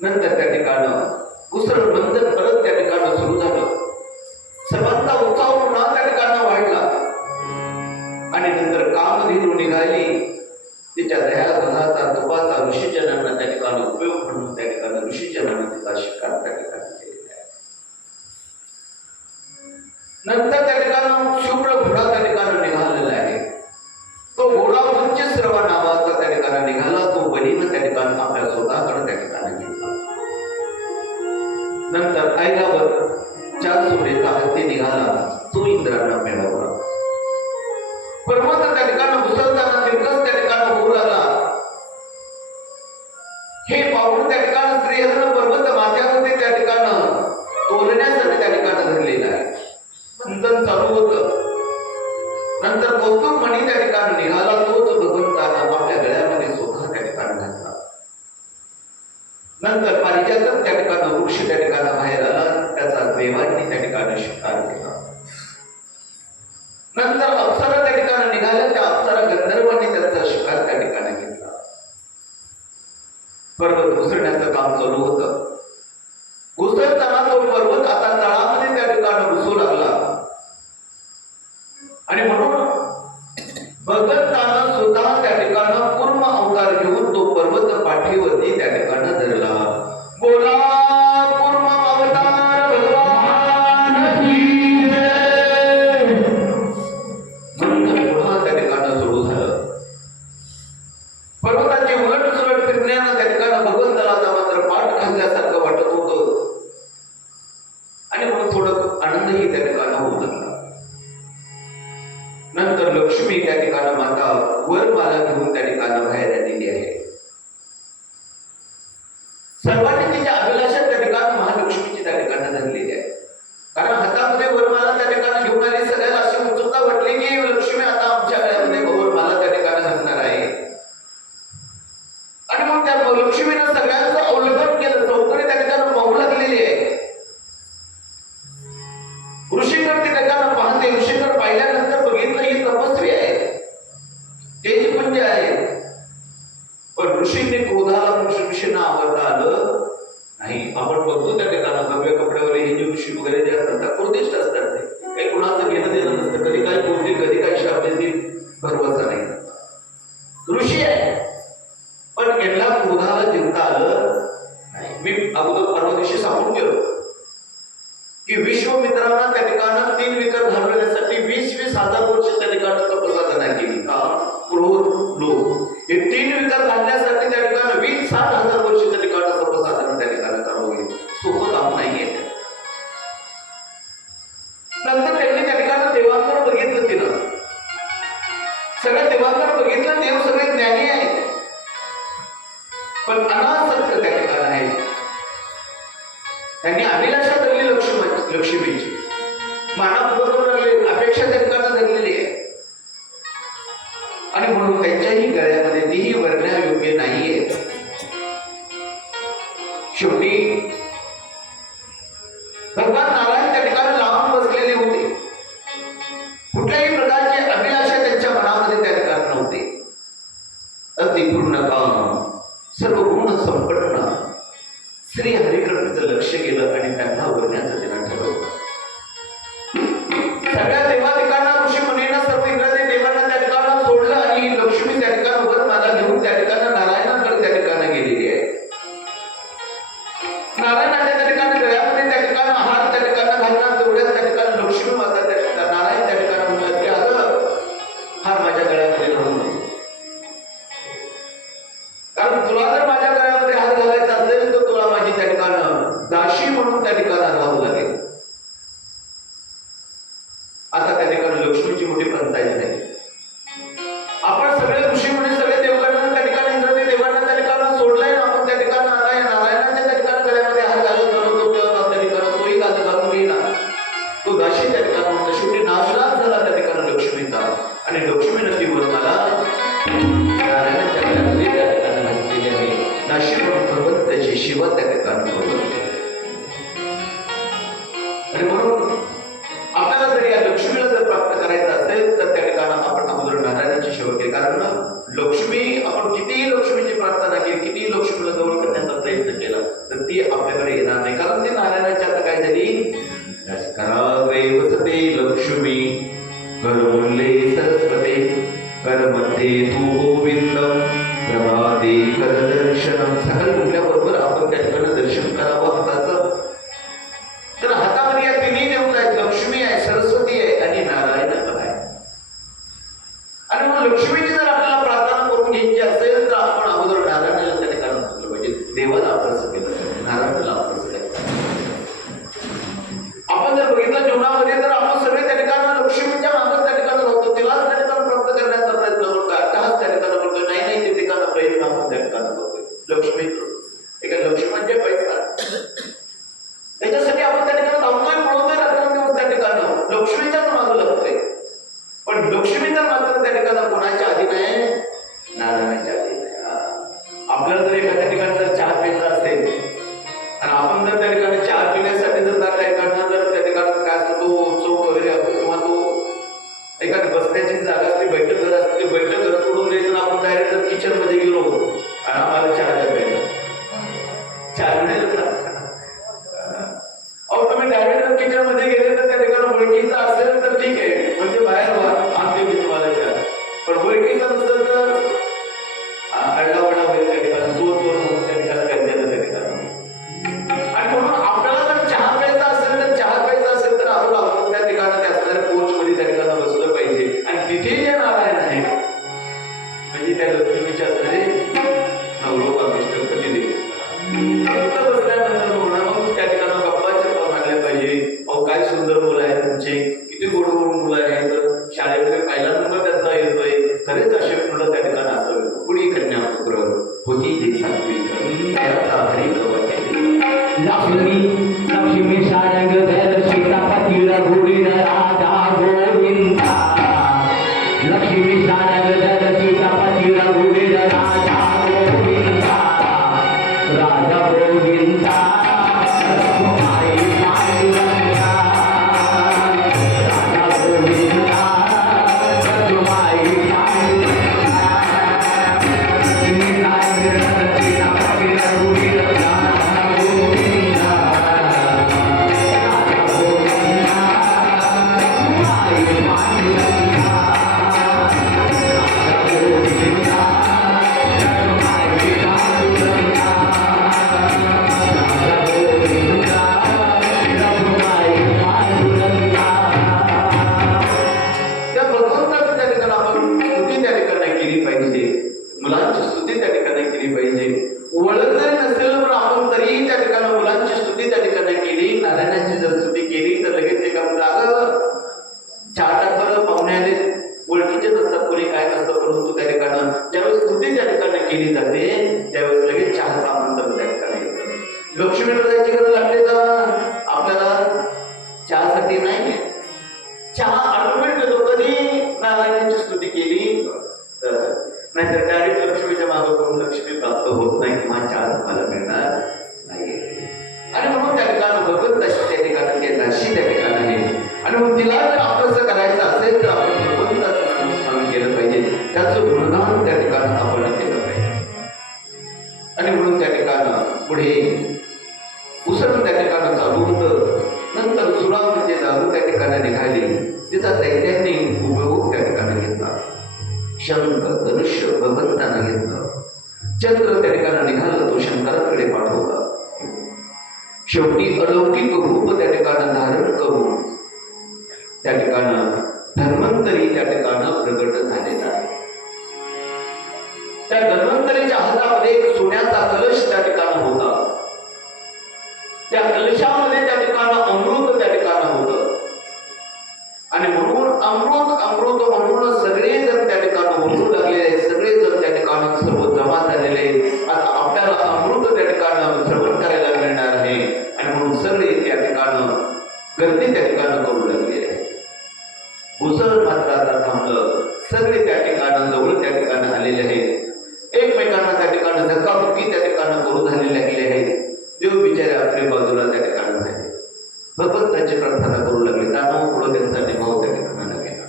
नंतर त्या ठिकाणं दुसरं बंधन परत त्या ठिकाणं सुरू झालं. सर्वांचा उत्साह पुन्हा त्या ठिकाणं वाढला आणि नंतर कामधेनू निघाली. तिच्या दह्या दुधाचा तुपाचा ऋषीजनांना त्या ठिकाणी उपयोग म्हणून त्या ठिकाणी ऋषीजनांना तिचा शिकार त्या ठिकाणी केलेला आहे. नंतर त्या ठिकाणं शुभ्र घोडा त्या ठिकाणं निघालेला आहे. तो घोडा उच्चश्रवा नावाचा त्या ठिकाणी निघाला. तो बलीनं त्या ठिकाणी आपल्या स्वतःकडे त्या ठिकाणी घेतला. नंतर ऐरावर 4 सोडेचा हत्ती निघाला. तो इंद्रांना मिळवला. पर्वत त्या ठिकाणी घुसळताना तिरकस त्या ठिकाणी होऊ लागला. हे पाहून त्या ठिकाणी श्रीहरिनं पर्वत माथ्यामध्ये त्या ठिकाणी तोलण्यासाठी त्या ठिकाणी धरलेला आहे. बंधन चालू होतं. नंतर कौतुक मणी त्या ठिकाणी निघाला. तोच भगवंतांना आपल्या गळ्यामध्ये स्वतः त्या ठिकाणी घातला. नंतर पारिजातक त्या ठिकाणी वृक्ष त्या ठिकाणी बाहेर आला. त्याचा देवांनी त्या ठिकाणी शिकार केला. नंतर अप्सरा त्या ठिकाणी निघाल्या. त्या अप्सरा गंधर्वांनी त्यांचा शिकार त्या ठिकाणी घेतला. पर्वत घुसळण्याचं काम चालू होतं. घुसळताना तो पर्वत आता तळामध्ये त्या ठिकाणी घुसू लागला. आणि म्हणून भगवंतानं स्वतः त्या ठिकाणी पूर्ण अवतार घेऊन तो पर्वत पाठीवरती त्या ठिकाणी धरला. बोला पूर्ण अवतार भगवान की जय. नंतर पुन्हा त्या ठिकाणी सुरू झालं. पर्वताची उलट सुलट फिरण्यानं त्या ठिकाणी भगवंताला आता मात्र पाठ घालल्यासारखं वाटत होतं. आणि म्हणून थोडं आनंदही त्या ठिकाणी होऊ लागला. नंतर लक्ष्मी त्या ठिकाणी माता वरमाला घेऊन त्या ठिकाणी बाहेर आलेली आहे. सर्वांनी तिच्या अभिलाषा त्या ठिकाणी महालक्ष्मीची त्या ठिकाणी धरलेली आहे. कारण हातामध्ये वरमाला त्या ठिकाणी घेऊन आली. सगळ्याला अशी उत्सुकता वाटली की लक्ष्मी आता आमच्या गळ्यामध्ये वरमाला त्या ठिकाणी घालणार आहे. आणि मग त्या लक्ष्मीनं सगळ्यांचं अवलोकन केलं. चौकडी त्या ठिकाणी पाहू लागलेली आहे. ऋषीकर त्या ठिकाणी पाहते. ऋषीकर पाहिल्यानंतर बघितलं ही तपस्वी आहे, तेजपुंज आहे. पण ऋषीने क्रोधाला ऋषींना आवडता आलं नाही. आपण बघतो त्या ठिकाणी भव्य कपड्यावर हे जे ऋषी वगैरे जे असतात त्या क्रोधिष्ठ असतात. ते काही कुणाचं घेणं देणं नसतं. कधी काय बोलतील कधी काय शाप देतील भरवसा नाही. ऋषी आहे पण यांना क्रोधाला जिंकता आलं नाही. मी अगोदर परवा दिवशी सांगून गेलो की विश्वमित्रांना त्या ठिकाणी 3 विकार घालवण्यासाठी 20,000 वर्ष त्या ठिकाणी तपसाधना केली. का? क्रोध लोभ हे 3 विकार घालण्यासाठी त्या ठिकाणी 20,000 वर्ष त्या ठिकाणी तपसाधना त्या ठिकाणी करावी. सोपं काम नाहीये. नंतर त्यांनी त्या ठिकाणी देवांकडे बघितलं. तिनं सगळ्या देवांकडे बघितलं. देव सगळे ज्ञानी आहेत पण अनासक्त त्या ठिकाणी आहे. त्यांनी अभिलाषा धरली लक्ष्मीची. मानापूर्वक लागले. अपेक्षा त्या ठिकाणी धरलेली आहे. आणि म्हणून त्यांच्याही गळ्यामध्ये तीही वर्ण्यायोग्य नाहीये. शेवटी भगवान नारायण त्या ठिकाणी लावून बसलेले संपन्न श्री हरिकृष्णाचं लक्ष गेलं आणि त्यांना वरण्याचं त्यांना ठरवलं. सगळ्या देवादिकांना ऋषी मुनींना सर्व इंद्रादी देवांना त्या ठिकाणी सोडलं आणि लक्ष्मी त्या ठिकाणी वर मला घेऊन त्या ठिकाणी नारायणाकडे त्या ठिकाणी गेलेली आहे. नारायणाच्या त्या ठिकाणी गळ्यामध्ये त्या ठिकाणी हात त्या ठिकाणी घालणार तेवढ्याच त्या ठिकाणी लक्ष्मी माता त्या ठिकाणी नारायण त्या ठिकाणी म्हणतात की अगं हार माझ्या गळ्यामध्ये घालू नको, कारण तुला जर माझ्या गळ्यामध्ये हात घालायचा असेल तर तुला माझी त्या ठिकाणी दाशी म्हणून त्या ठिकाणी राहावं लागेल. आता त्या ठिकाणी लक्ष्मीची मोठी पंचायत झाली. आपण सगळे ऋषी मुनी सगळे देवगणांना त्या ठिकाणी इंद्रादी देवांना त्या ठिकाणी सोडलंय. आपण त्या ठिकाणी नारायणाच्या त्या ठिकाणी गळ्यामध्ये हात घालत होतो तेव्हा त्या ठिकाणी तोही घालून घेईना. तो दाशी त्या ठिकाणी म्हणतो. शेवटी नाशनाथ झाला त्या ठिकाणी लक्ष्मीचा आणि लक्ष्मी नदीवर मला नारायणाच्या गळ्यामध्ये त्या ठिकाणी घातलेली आहे. दाशी म्हणून भगवंत त्याची शिवा त्या ठिकाणी बोलवते. आणि म्हणून आपल्याला जर या लक्ष्मीला जर प्राप्त करायचं असेल तर त्या ठिकाणी आपण अगोदर नारायणाची सेवा केली. कारण लक्ष्मी आपण कितीही लक्ष्मीची प्रार्थना केली, कितीही लक्ष्मीला जवळ करण्याचा प्रयत्न केला तर ती आपल्याकडे येणार नाही. कारण ती नारायणाची आता काय झाली, कराग्रे वसते लक्ष्मी करमुल्ले सरस्वते करमध्ये तू गोविंदम प्रभाते करदर्शनम. सकाळी उठल्याबरोबर आपण त्या ठिकाणी दर्शन करावं हाताचं. तर हातामध्ये या तिन्ही देवता आहेत, लक्ष्मी आहे, सरस्वती आहे आणि नारायण पण आहे. आणि मग लक्ष्मीची जर आपल्याला प्रार्थना करून घ्यायची असेल तर आपण अगोदर नारायणाला त्या ठिकाणी म्हटलं पाहिजे. देवाला आपलं केलं पाहिजे, नारायणाला आपलं केलं. आपण जर बघितलं जीवनामध्ये तर आपण सगळे त्या ठिकाणी लक्ष्मीच्या मागच त्या ठिकाणी राहतो, तिलाच त्या ठिकाणी प्राप्त करण्याचा प्रयत्न करतो. आताच त्या ठिकाणी करतो, नाही ते ठिकाणी प्रयत्न आपण त्या ठिकाणी करतोय. लक्ष्मी एका लक्ष्मी म्हणजे पैसा, त्याच्यासाठी आपण त्या ठिकाणी धावतोय पळवतोय रात्रंदिवस त्या ठिकाणी लक्ष्मीच्याच मागं लागतोय. पण लक्ष्मी तर मात्र त्या ठिकाणी कोणाच्या आधी नाही, नारायणाच्या आधी नाही. आपल्याला जर एखाद्या ठिकाणी जर चहा प्यायचा असेल आणि आपण जर त्या ठिकाणी चहा पिण्यासाठी जर त्या ठिकाणी जर त्या ठिकाणी काय असतो तो चौक वगैरे असतो किंवा तो एखादी बसण्याची जागा असते, बैठक घर असते, ते बैठक घर सोडून द्यायचं आणि आपण डायरेक्ट जर किचन मध्ये गेलो आणि आम्हाला चहा द्या, चहा मिळेल का? अहो तुम्ही डायरेक्ट किचन मध्ये गेले तर त्या ठिकाणी ओळखीचा असेल तर ठीक आहे, म्हणजे बाहेर आणते मी तुम्हाला चहा. पण ओळखीचा नसेल तर अडलावडा होईल त्या ठिकाणी, जोर जोर म्हणून त्या ठिकाणी करण्याचं त्या ठिकाणी. आणि म्हणून आपल्याला जर चहा प्यायचा असेल तर चहा प्यायचा असेल तर आपण त्या ठिकाणी त्या असणाऱ्या कोच मध्ये त्या ठिकाणी बसलं पाहिजे. आणि तिथे जे नारायण आहे म्हणजे त्या लक्ष्मीचे असणारे नवरोपा विष्णुपती देव तिथं बसल्यानंतर मग त्या ठिकाणी गप्पा चप्पा मारल्या पाहिजे. अहो काय सुंदर मुलं आहेत तुमचे, किती गोड गोड मुलं आहेत, शाळेमध्ये पहिला नंबर त्यांचा येतोय, खरेच असे मुलं त्या ठिकाणी असावे. कुणी कन्या पुत्र होती ते सात्विक त्याचा हरी लक्ष्मी लक्ष्मी सारंग धर सीतापती रघुवीर राजा गोविंदा. लक्ष्मी सारंग धर सीतापती रघुवीर राजा गोविंदा. राजा गोविंदा रघुमाई पांडुरंगा. राजा गोविंदा रघुमाई पांडुरंगा. लक्ष्मी सारंग धर सीतापती रघुवीर राजा गोविंदा. राजा गोविंदा रघुमाई पांडुरंगा. राजा गोविंदा रघुमाई पांडुरंगा. राजा गोविंदा रघुमाई पांडुरंगा. त्या भगवंताची त्या ठिकाणी आपण स्तुती त्या ठिकाणी केली पाहिजे, मुलांची स्तुती त्या ठिकाणी केली पाहिजे. ओळख जरी नसेल पण आपण तरीही त्या ठिकाणी मुलांची स्तुती त्या ठिकाणी केली, नारायणाची जर स्तुती केली तर लगेच ते काम जागं चहा टाकलं पाहुणे आले, ओळखीचे नसतात, कोणी काय नसतं, परंतु त्या ठिकाणी ज्यावेळेस स्तुती त्या ठिकाणी केली जाते त्यावेळेस लगेच चहाचं आमंत्रण त्या ठिकाणी येतं. लक्ष्मीकडे जायची गरज लागते का आपल्याला? चहासाठी नाही, चहा ऑटोमेटिक येतो कधी नारायणाची स्तुती केली तर. नाहीतर डायरेक्ट लक्ष्मीच्या मागं करून लक्ष्मी प्राप्त होत नाही किंवा चहा तुम्हाला मिळणार नाही. आणि म्हणून त्या ठिकाणी भगवंताची त्या ठिकाणी ते दाशी त्या ठिकाणी आहे. आणि मग तिला जर आपलं करायचं असेल तर आपण भगवंताचं नामस्मरण केलं पाहिजे, त्याचं गुणगान त्या ठिकाणी आपण केलं पाहिजे. आणि म्हणून त्या ठिकाणं पुढे उसण त्या ठिकाणं चालू होतं. नंतर सुरा म्हणजे दारू त्या ठिकाणी निघाली. तिचा दैत्यांनी उपयोग त्या ठिकाणी घेतला. शंख धनुष्य भगवंतानं घेतलं. चंद्र त्या ठिकाणी निघालं, तो शंकराकडे पाठवला. शेवटी अलौकिक रूप त्या ठिकाणी धारण करून त्या ठिकाणं धन्वंतरी त्या ठिकाणं प्रगट झालेला आहे. त्या धन्वंतरीच्या हातामध्ये एक सोन्याचा कलश त्या ठिकाणी होता. त्या कलशामध्ये त्या ठिकाणं अमृत त्या ठिकाणं होतं. आणि म्हणून अमृत अमृत म्हणून सगळे जण त्या ठिकाणी बोलू लागलेले, सगळे जण त्या ठिकाणी सर्व जमा झालेले. आता आपल्याला अमृत त्या ठिकाणी श्रवण करायला मिळणार आहे. आणि म्हणून सगळे त्या ठिकाणी गर्दी त्या ठिकाणी करू लागलेले आहे. घुसळ मात्र आता थांबलं. सगळे त्या ठिकाणी जवळ त्या ठिकाणी आलेले आहेत. एकमेकांना त्या ठिकाणी धक्काबुक्की त्या ठिकाणी करू झालेले लागले आहेत. देव बिचारे आपल्या बाजूला त्या ठिकाणी झाले. भगवंताची प्रार्थना करू लागले. दानव पुढे त्यांचा निभाव त्या ठिकाणी केला.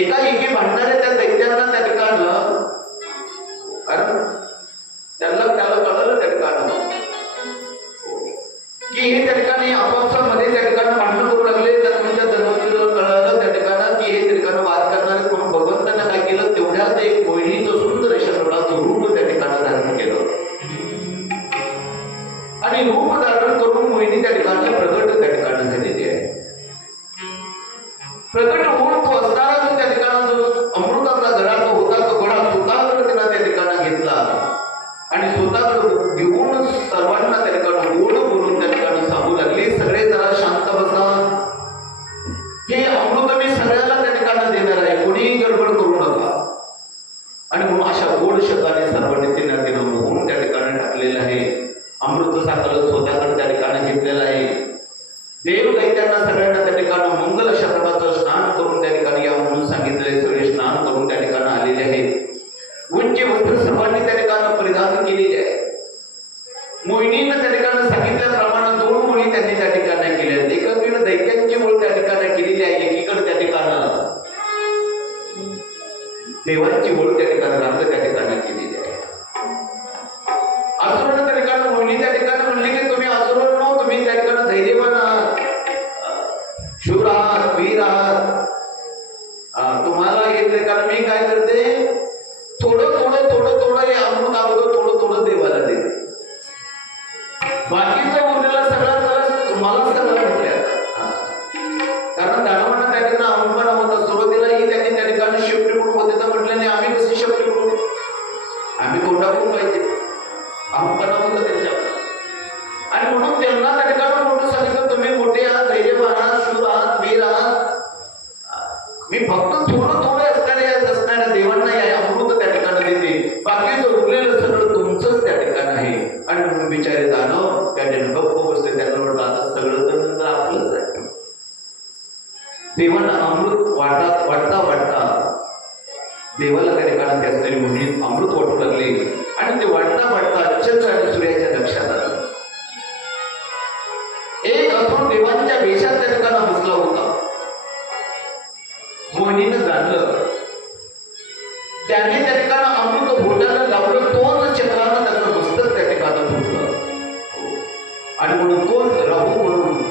एकाएकी भांडणाऱ्या त्या दैत्यांना त्या ठिकाणं, कारण त्याला कळलं त्या ठिकाणं की हे त्या ठिकाणी आपापसामध्ये त्या ठिकाणी भांडणं करू लागले. तर म्हणजे धन्वंतरीला कळलं त्या ठिकाणी की हे त्या ठिकाणी वाद करणारे. म्हणून भगवंतांना काय केलं, तेवढ्यात एक मोहिनीचं सुंदर शरणाचं रूप त्या ठिकाणी धारण केलं. आणि रूप धारण करून मोहिनी त्या ठिकाणी प्रगट त्या ठिकाणी झालेली आहे. प्रगट होऊन तो असणारा जो त्या ठिकाणी जो अमृताचा घडा तो होता, तो घडा स्वतःकडे तिला त्या ठिकाणी घेतला. आणि स्वतःकडे घेऊन सर्वांना त्या ठिकाणी गोड बोलून त्या ठिकाणी सांगू लागली, सगळे जरा शांत बसा. हे अमृत मी सगळ्याला त्या ठिकाणी देणार आहे, कोणीही गडबड करू नका. आणि म्हणून अशा गोड शब्दाने सर्वांनी तिनं होऊन त्या ठिकाणी टाकलेलं आहे. अमृत साखर स्वतःकडे त्या ठिकाणी घेतलेलं आहे. देव दैत्यांना सगळ्यांना त्या ठिकाणी मंगल शतकाचं स्नान करून त्या ठिकाणी या म्हणून सांगितलेले सगळे स्नान करून त्या ठिकाणी आलेले आहेत. उंची वस्त्र सर्वांनी त्या ठिकाणी परिधान केलेली आहे. मोहिनीनं त्या ठिकाणी सांगितल्याप्रमाणे 2 मुली त्यांनी त्या ठिकाणी केल्या आहेत. एकीकडे दैत्यांची मुळ त्या ठिकाणी केलेली आहे, एकीकडे त्या ठिकाणी देवांची मुळ त्या ठिकाणी रांग त्या ठिकाणी केलेली आहे. असुरांना त्या ठिकाणी मोहिनी त्या ठिकाणी म्हणली की तुम्ही असुर नो, तुम्ही त्या ठिकाणी धैर्यवान आहात, शूर आहात, वीर आहात. तुम्हाला हे ठिकाणी मी काय करते, थोडं हे अमृत अगोदर थोडं देवाला देते. बाकीच्या उरलेला सगळा मला सगळं भेटल्या. कारण दानवांना त्या ठिकाणी अहंकार होता. सुरुवातीलाही त्यांनी त्या ठिकाणी शिफ्ट करून होते. तर म्हटल्याने आम्ही कशी शिफ्ट करू, आम्ही कोंडाकून पाहिजे, अहंकार होतं त्यांच्यावर. आणि म्हणून त्यांना त्या ठिकाणी मोठं सांगितलं, तुम्ही मोठे आहात, धैर्यवान आहात, शूर आहात, वीर आहात. मी फक्त थोडं असणाऱ्या देवांना या अमृत त्या ठिकाणी देते, बाकीचं उरलेलं सगळं तुमचंच त्या ठिकाणी आहे. आणि म्हणून बिचारे दानव त्या ठिकाणी गप्प बसले. त्यांना म्हटलं आता सगळं तर नंतर आपलंच आहे. देवांना अमृत वाटता देवाला त्या ठिकाणी त्याच मोहिनीत अमृत वाटू लागले. आणि ते वाटता चंद्र आणि सूर्याच्या लक्षात आलं. एक असुर देवांच्या वेशात त्या ठिकाणी बसला होता. मोहिनीनं जाणलं, त्याने त्या ठिकाणी अमृत बोटाला लावलं. तोच चक्रानं त्याचं मस्तक त्या ठिकाणी फुटलं. आणि म्हणून तोच राहू म्हणून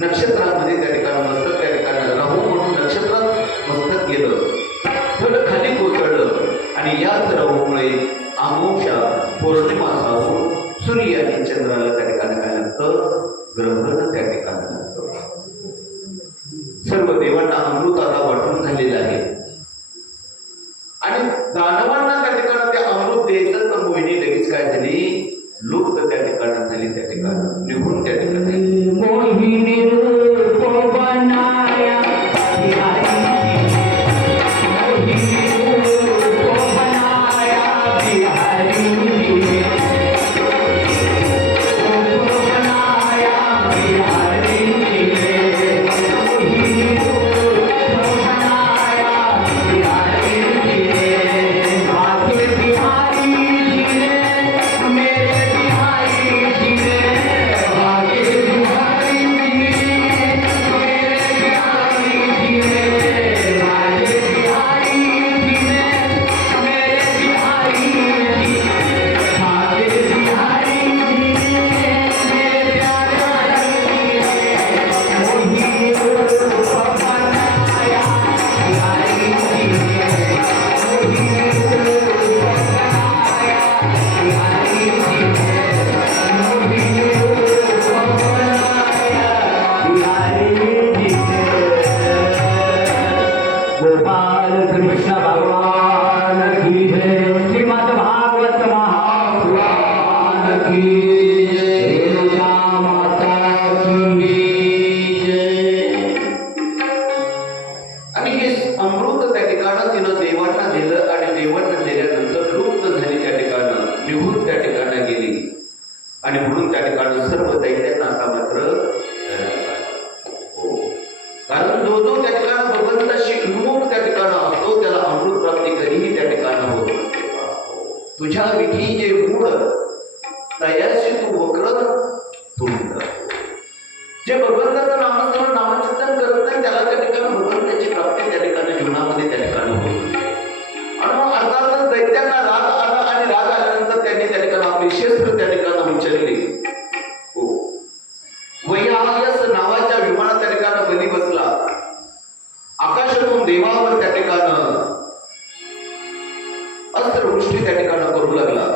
नक्षत्रामध्ये त्या ठिकाणी मस्तक त्या ठिकाणी राहू म्हणून नक्षत्रात मस्तक गेलं, थोडं खाली कोसळलं. आणि याच राहूमुळे अमावस्या पौर्णिमा साधून सूर्य आणि चंद्राला त्या ठिकाणी काय लागतं, ग्रहण त्या ठिकाणी लागतं. सर्व देवांना अमृत आता वाटून झालेलं आहे. आणि दानवांना त्या ठिकाणी ते अमृत द्यायचं. तर मोहिनी लगेच काय झाली, लुप्त त्या ठिकाणी झाली, त्या ठिकाणी निघून त्या ठिकाणी मोहिनी रूप बनाया निघून त्या ठिकाणी गेली आणि म्हणून त्या ठिकाणी सर्व दैत्यांना आता मात्र हो, कारण जो जो त्या ठिकाणी भगवंताशी विमुख त्या ठिकाणी असतो त्याला अमृत प्राप्ती कधीही त्या ठिकाणी होत नसते. तुझ्या विधी जे मूळ तयाशी तू वक्र तुंड. जे भगवंताचं नामस्मरण नामचिंतन करत नाही त्याला त्या ठिकाणी भगवंताची प्राप्ती त्या ठिकाणी जीवनामध्ये त्या ठिकाणी होत नाही. आणि मग अर्थातच दैत्यांना राग आला आणि राग आल्यानंतर त्यांनी त्या ठिकाणी आपली शस्त्र त्या ठिकाणी उचलली. हो, वैहायस नावाच्या विमानात त्या ठिकाणी बली बसला. आकाशातून देवावर त्या ठिकाणी अस्त्रवृष्टी त्या ठिकाणी करू लागला.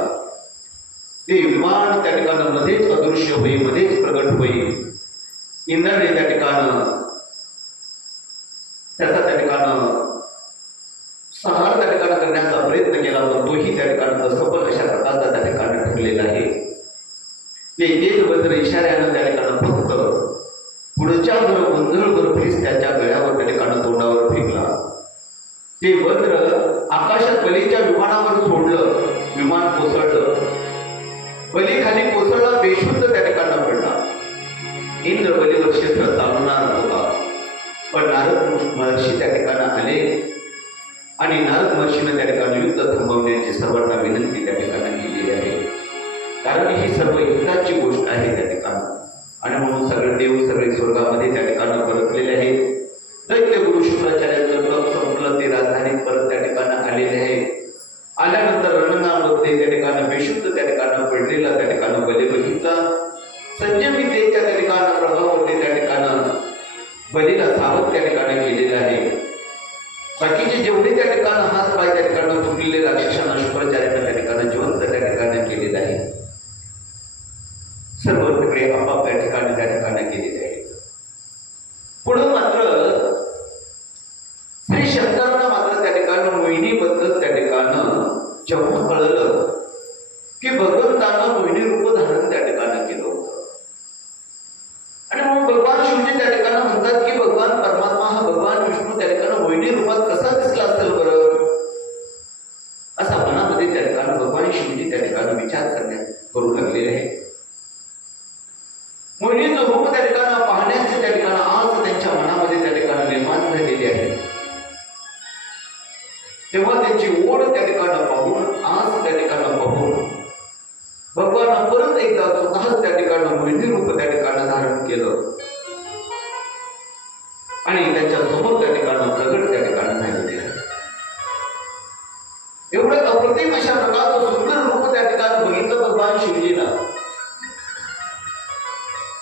ते विमान त्या ठिकाणी मध्येच अदृश्य होई, मध्येच प्रगट होई. इंद्राने त्या ठिकाणी त्याचा त्या ठिकाणी संहार त्या ठिकाणी करण्याचा प्रयत्न केला, पण तोही त्या ठिकाणी असफल अशा प्रकारचा त्या ठिकाणी ठरलेला आहे. ते एक वज्र इशाऱ्यानं त्या ठिकाणी फक्त पुढच्या गोंधळभर फीस त्याच्या गळ्यावर त्या ठिकाणी तोंडावर फेकला. ते वज्र आकाशात बलीच्या विमानावर सोडलं. विमान कोसळलं. बली खाली कोसळला, बेशुद्ध त्या ठिकाणी पडला. इंद्र बलीवर शस्त्र चालवणार होता, पण नारद महर्षी त्या ठिकाणी आले आणि नारद महर्षीने त्या ठिकाणी युद्ध थांबवण्याची सर्वांना विनंती त्या ठिकाणी केली आहे. कारण ही सर्व युद्धाची गोष्ट आहे त्या ठिकाणी. आणि म्हणून सगळे देव सगळे स्वर्गामध्ये त्या ठिकाणी परतलेले आहेत. दैत्य गुरु शुक्राचार्यांचं तप संपलं, ते राजधानीत परत त्या ठिकाणी आलेले आहे. आल्यानंतर रणंगामध्ये त्या ठिकाणी बेशुद्ध त्या ठिकाणी पडलेला त्या ठिकाणी बली बघितला. संयमितेच्या त्या ठिकाणी प्रभावावरती त्या ठिकाणी बलीला सावध त्या ठिकाणी केलेलं आहे. बाकीचे जेवढे त्या ठिकाणी हात पाय त्या ठिकाणी तुटलेले राक्षसांना शुक्राचार्यांना त्या ठिकाणी जिवंत त्या ठिकाणी केलेलं आहे. सर्व तिकडे आपापल्या ठिकाणी त्या ठिकाणी केलेले आहे. पुढे मात्र श्री शंकरांना मात्र त्या ठिकाणी मोहिनीबद्दल त्या ठिकाणी जेव्हा कळलं की भगवंतानं मोहिनी रूप धारण त्या ठिकाणी केलं होतं. आणि म्हणून भगवान शिवजी त्या ठिकाणी म्हणतात की भगवान परमात्मा हा भगवान विष्णू त्या ठिकाणी मोहिनी रूपात कसा दिसला असेल बरं, असा मनामध्ये त्या ठिकाणी भगवान शिवजी त्या ठिकाणी विचार करू लागलेले आहे. मोहिनीचं रूप त्या ठिकाणी पाहण्याचे त्या ठिकाणी आज त्यांच्या मनामध्ये त्या ठिकाणी निर्माण झालेली आहे. तेव्हा त्यांची ओढ त्या ठिकाणी पाहून, आज त्या ठिकाणी पाहून भगवान परत एकदा स्वतःच त्या ठिकाणी मोहिनी रूप त्या ठिकाणी धारण केलं आणि त्यांच्या समोर त्या ठिकाणी प्रगट त्या ठिकाणी झालेले आहे. एवढं अप्रतिम अशा प्रकारचं सुंदर रूप त्या ठिकाणी बघितलं भगवान शिवजीला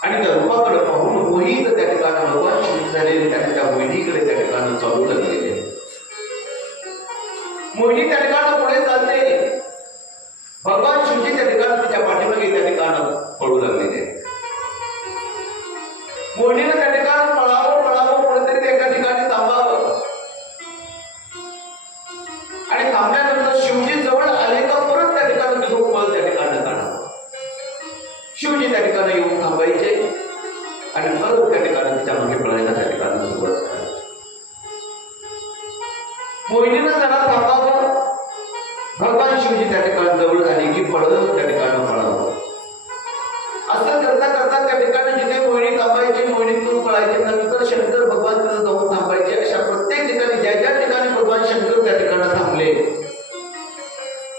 आणि त्या रूपाकडे पाहून मोहित त्या ठिकाणी भगवान शिव झालेले त्या मोहिनीकडे त्या ठिकाणी चालू लागलेले. मोहिनी त्या ठिकाणी पुढे चालते. भगवान शिवजी त्या ठिकाणी तिच्या पाठीमागे त्या ठिकाणी पळू लागलेले. मोहिनीने त्या ठिकाणी पळावं कुठेतरी एका ठिकाणी थांबावं आणि थांबल्यानंतर शिवजी जवळ आले का परत त्या ठिकाणी तिथून पळ त्या ठिकाणी काढावं. शिवजी त्या ठिकाणी येऊन थांबायचे आणि परत त्या ठिकाणी तिच्या मागे पळायला त्या ठिकाणी सुरुवात करायची. मोहिनीनं जरा थांबावं, भगवान शिवजी त्या ठिकाणी जवळ आले की पळत त्या ठिकाणी पळावं. असं करता करता त्या ठिकाणी जिथे मोहिनी थांबायची, मोहिनीतून पळायचे, नंतर शंकर भगवान तिथं जाऊन थांबायचे. अशा प्रत्येक ठिकाणी ज्या ज्या ठिकाणी भगवान शंकर त्या ठिकाणी थांबले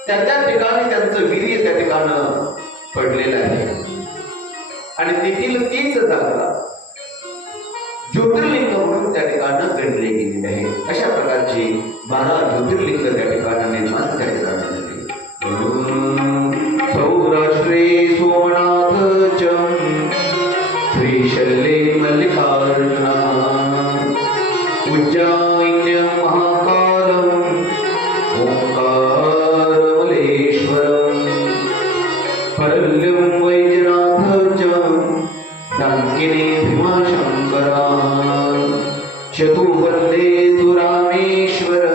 त्या त्या ठिकाणी त्यांचं वीर्य त्या ठिकाणी पडलेलं आहे. आणि तेथील तीच जागा ज्योतिर्लिंग म्हणून त्या ठिकाणी गणले गेलेले आहे. अशा प्रकारची 12 ज्योतिर्लिंग त्या ठिकाणी निर्माण त्या ठिकाणी झाली. सौराष्ट्रे सोमनाथ श्रीशैले मल्लिकार्जुना उज्जैन्य महाकालम ओंकारमलेश्वरम परल्यम वैजनाथ डांकिनी भीमाशंकरा चतुर्वंदे तु रामेश्वर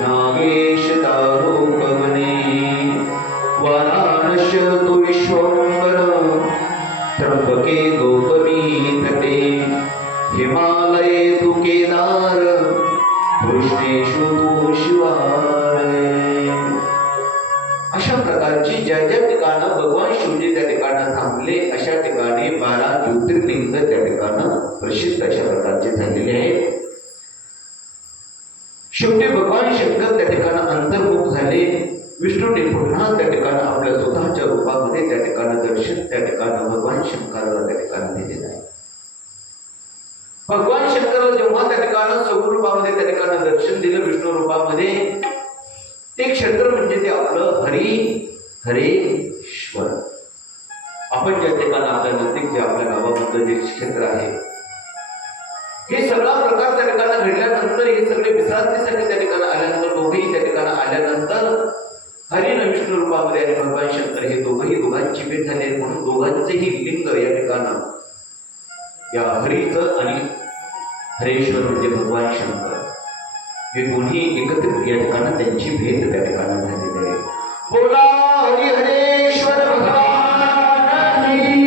नागेश तारोकवने वाराणस्य तु विश्वंबर त्र्यंबके गौतमी तटे हिमालये तु केदार कृष्णेषु तु शिवालय. अशा प्रकारची ज्या ज्या ठिकाणं भगवान शिवजी त्या ठिकाणं थांबले अशा ठिकाणी 12 ज्योतिर्लिंग त्या ठिकाणं प्रसिद्ध अशा प्रकारचे झालेले आहेत. शेवटी भगवान शंकर त्या ठिकाणं अंतर्मुख झाले. विष्णूने पुन्हा त्या ठिकाणं आपल्या स्वतःच्या रूपामध्ये त्या ठिकाणं दर्शन त्या ठिकाणं भगवान शंकराला त्या ठिकाणं दिलेलं आहे. भगवान शंकराला जेव्हा त्या ठिकाणं सगुण रूपामध्ये त्या ठिकाणं दर्शन दिलं विष्णू रूपामध्ये, ते क्षेत्र म्हणजे ते आपलं हरेश्वर. आपण ज्या ठिकाणी आपल्या नजदीक जे आपल्या गावामधलं जे क्षेत्र आहे, हे सगळा प्रकार त्या ठिकाणी घडल्यानंतर हे सगळे विश्रांतीसाठी त्या ठिकाणी आल्यानंतर, दोघेही त्या ठिकाणी आल्यानंतर हरी न विष्णू रूपामध्ये आणि भगवान शंकर हे दोघांची भेट झाली. म्हणून दोघांचेही लिंग या ठिकाणं या हरीचं आणि हरेश्वर म्हणजे भगवान शंकर हे दोन्ही एकत्रित या ठिकाणी त्यांची भेट त्या ठिकाणी झालेली आहे. बोला हरी हरेश्वर भगवान की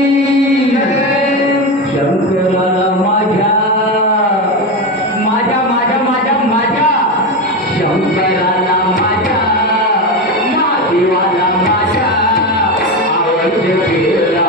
जय. शंकराला माझ्या माझ्या माझ्या माझ्या माझ्या शंकराला माझ्या महादेवाला माझ्या आवडते फिरायचं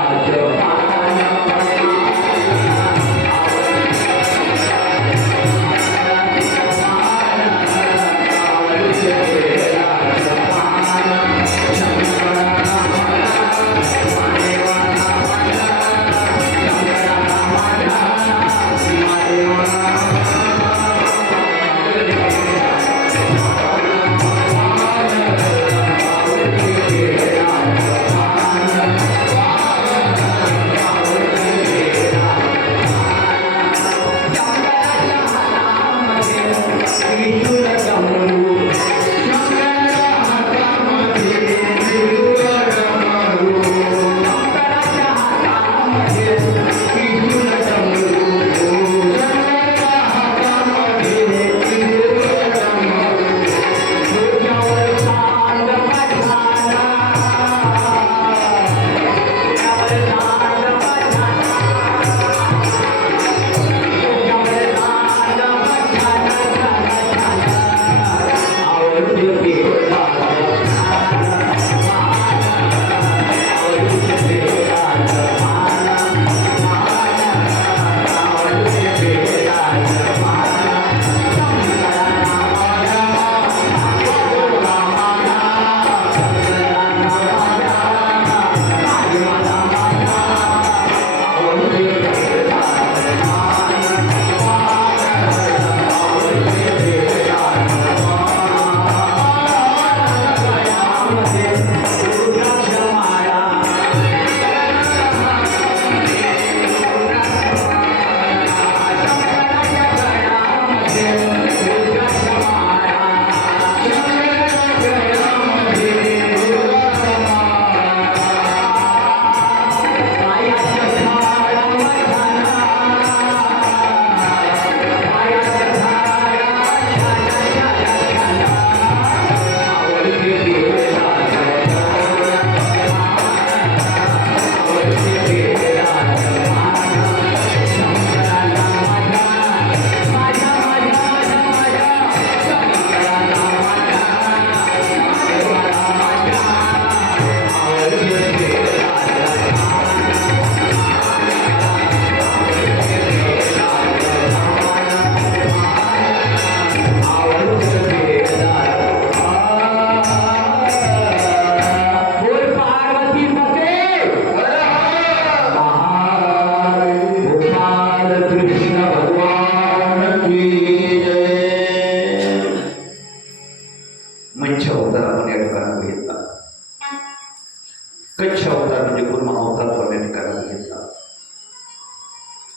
कच्छ अवतार म्हणजे कुर्मा अवतार या ठिकाणी घेतला.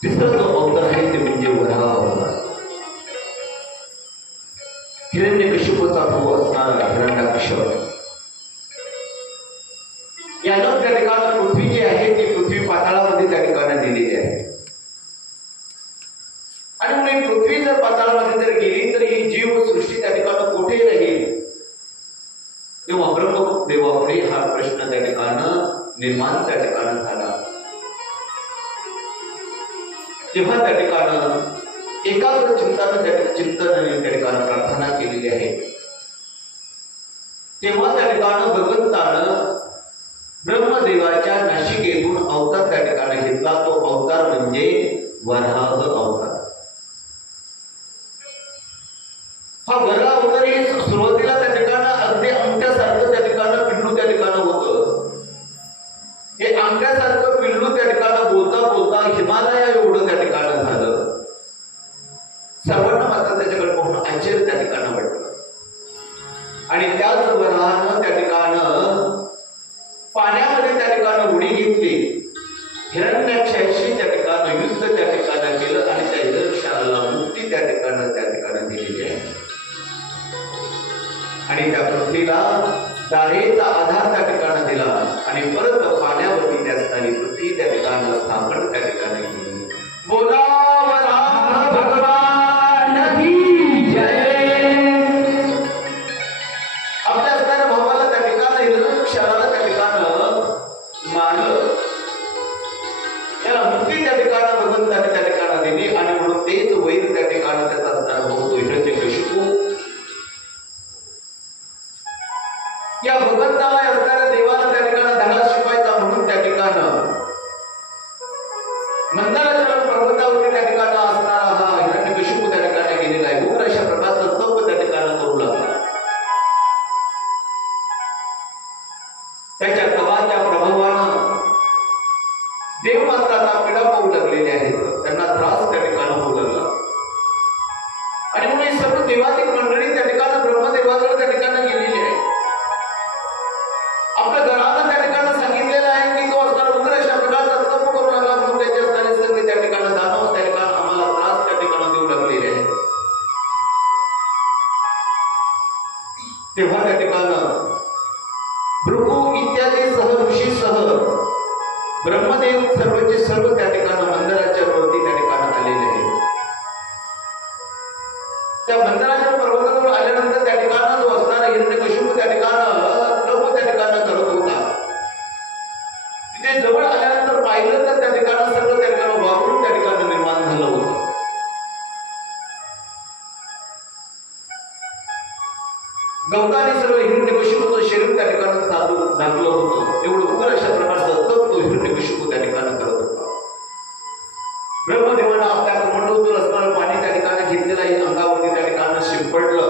तिसरा जो अवतार आहे ते म्हणजे वराह अवतार. हिरण्यकशिपूचा भाऊ असणारा हिरण्याक्ष यानं त्या ठिकाणी पृथ्वी जी आहे ती पृथ्वी पाताळामध्ये त्या ठिकाणी नेलेली आहे. आणि म्हणून पृथ्वी जर पाताळामध्ये जर गेली तर ही जीव सृष्टी त्या ठिकाणी कुठे राहील. तेव्हा ब्रह्मदेवापुढे हा प्रश्न त्या ठिकाणं निर्माण त्या ठिकाणी झाला. तेव्हा त्या ठिकाणं एकाग्र चिंतनाने त्या ठिकाणी प्रार्थना केलेली आहे. तेव्हा त्या ठिकाणं भगवंतानं त्याच्याशी त्या ठिकाणी युद्ध त्या ठिकाणी केलं आणि त्या हिरण्यकश्यपाला मुक्ती त्या ठिकाणी दिलेली आहे. आणि त्या पृथ्वीला दाढेचा आधार त्या ठिकाणी दिला आणि परत पाण्यावरती त्या स्थानी पृथ्वी त्या ठिकाणी स्थापन त्या ठिकाणी केली. बोला राम भगवान की जय. आपल्या असणाऱ्या भावाला त्या ठिकाणी हिरण्यकश्यपाला त्या ठिकाणी मारलं, त्याला मुक्ती त्या ठिकाणी भगवंताने त्या ठिकाणी दिली आणि म्हणून तेच वैर त्या ठिकाणी त्याचा असणारा भाऊ हिरण्यकशिपू या भगवंताला असणाऱ्या देवाला त्या ठिकाणी धडा शिकवायचा म्हणून त्या ठिकाणी मंदाराचल पर्वतावरती त्या ठिकाणी असणारा हा हिरण्यकशिपू त्या ठिकाणी गेलेला आहे. उग्र अशा प्रकारचं तप त्या ठिकाणी करू लागला. त्याच्या तवाच्या प्रभावानं देव मात्र आता पीडा पाहू लागलेले आहेत, त्यांना त्रास त्या ठिकाणी होऊ लागला. आणि म्हणून ही सर्व देवाधिक मंडळी त्या ठिकाणी ब्रह्मदेवाकडे त्या ठिकाणी गेलेली आहे. आपल्या घरानं त्या ठिकाणी सांगितलेलं आहे की तो असणारा उग्र अशा प्रकारचा तप करू लागला म्हणून त्याच्या स्थानी सगळे त्या ठिकाणी दानव त्या ठिकाणी आम्हाला त्रास त्या ठिकाणी देऊ लागलेले आहे. तेव्हा त्या ठिकाणी भृगु इत्यादी सह ऋषीसह ब्रह्मदेव सर्वचे सर्व त्या ठिकाणी मंदिराच्या वरती त्या ठिकाणी आलेले आहे. त्या मंदिराच्या पर्वताजवळ आल्यानंतर त्या ठिकाणी जो असणारा हिरण्यकशिपू त्या ठिकाणी तप त्या ठिकाणी करत होता. तिथे जवळ आल्यानंतर पाहिलं तर त्या ठिकाणी सर्व त्या ठिकाणी वापरून त्या ठिकाणी निर्माण झालं होतं. गवताने सर्व हिरण्यकशिपूचं शरीर त्या ठिकाणी दाबलं होतं. एवढं उग्र अशा प्रकारचं तप तो हिरण्यकशिपू त्या ठिकाणी करत होता. ब्रह्मदेवानं आपल्या कमंडलूतून असणारं पाणी त्या ठिकाणी घेतलेलं आहे, अंगावरती त्या ठिकाणी शिंपडलं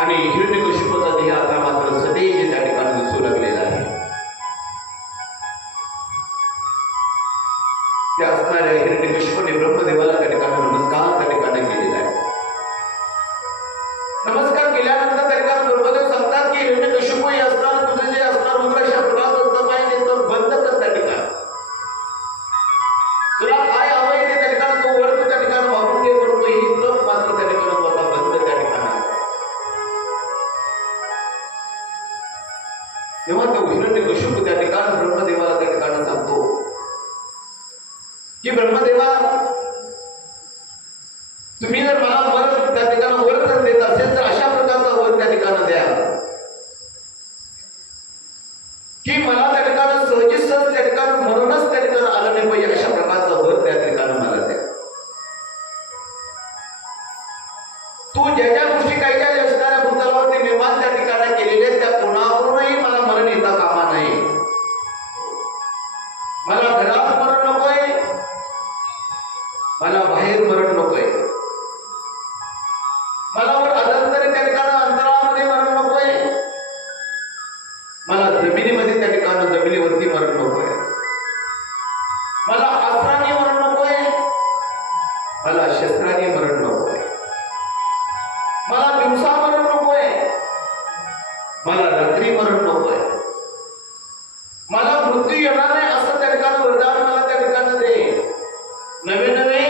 आणि हिरण्यकशिपूचा देह आता मात्र सदैव त्या ठिकाणी दिसू लागलेला आहे. त्या असणाऱ्या हिरण्यकशिपूने ब्रह्मदेवाला त्या ठिकाणी नमस्कार त्या ठिकाणी केलेला आहे. नमस्कार केल्यानंतर त्या ठिकाणी ब्रह्मदेव सांगतात की हिरण्यकशिपू हे असणार तुझे जे असणार उग्र अशा प्रकारचं तप आहे ते तप बंद कर त्या ठिकाणी. तुला काय हवंय ते त्या ठिकाणी तो वर त्या ठिकाणी वापरून घे, परंतु ही तप मात्र त्या ठिकाणी आता बंद त्या ठिकाणी. तेव्हा तो हिरण्यकशिपू त्या ठिकाणी ब्रह्मदेवाला त्या ठिकाणी सांगतो की ब्रह्मदेवा तुम्ही जर मला वर त्या ठिकाणी वर तर देत असेल तर अशा प्रकारचा वर त्या ठिकाणी द्या की मला त्या ठिकाणी सहजी सहज त्या ठिकाणी मरणच त्या ठिकाणी आलं नाही पाहिजे, अशा प्रकारचा वर त्या ठिकाणी मला द्या. तू ज्या ज्या गोष्टी काही ज्या असणाऱ्या भूतलावरती निर्माण त्या ठिकाणी केलेल्या त्या कोणाकडूनही मला मरण येता कामा नाही. मला घरात मरण नकोय, मला बाहेर मरण नकोय, मला वर अनंतरी त्या ठिकाणी अंतरामध्ये मरण नकोय, मला जमिनीमध्ये त्या ठिकाणी जमिनीवरती मरण नकोय, मला अस्त्राने मरण नकोय, मला शस्त्राने मरण नकोय, मला दिवसा मरण नकोय, मला रात्री मरण नकोय, मला मृत्यू येणार नाही असं त्या ठिकाणी वरदान मला त्या ठिकाणी दे. नवे नवे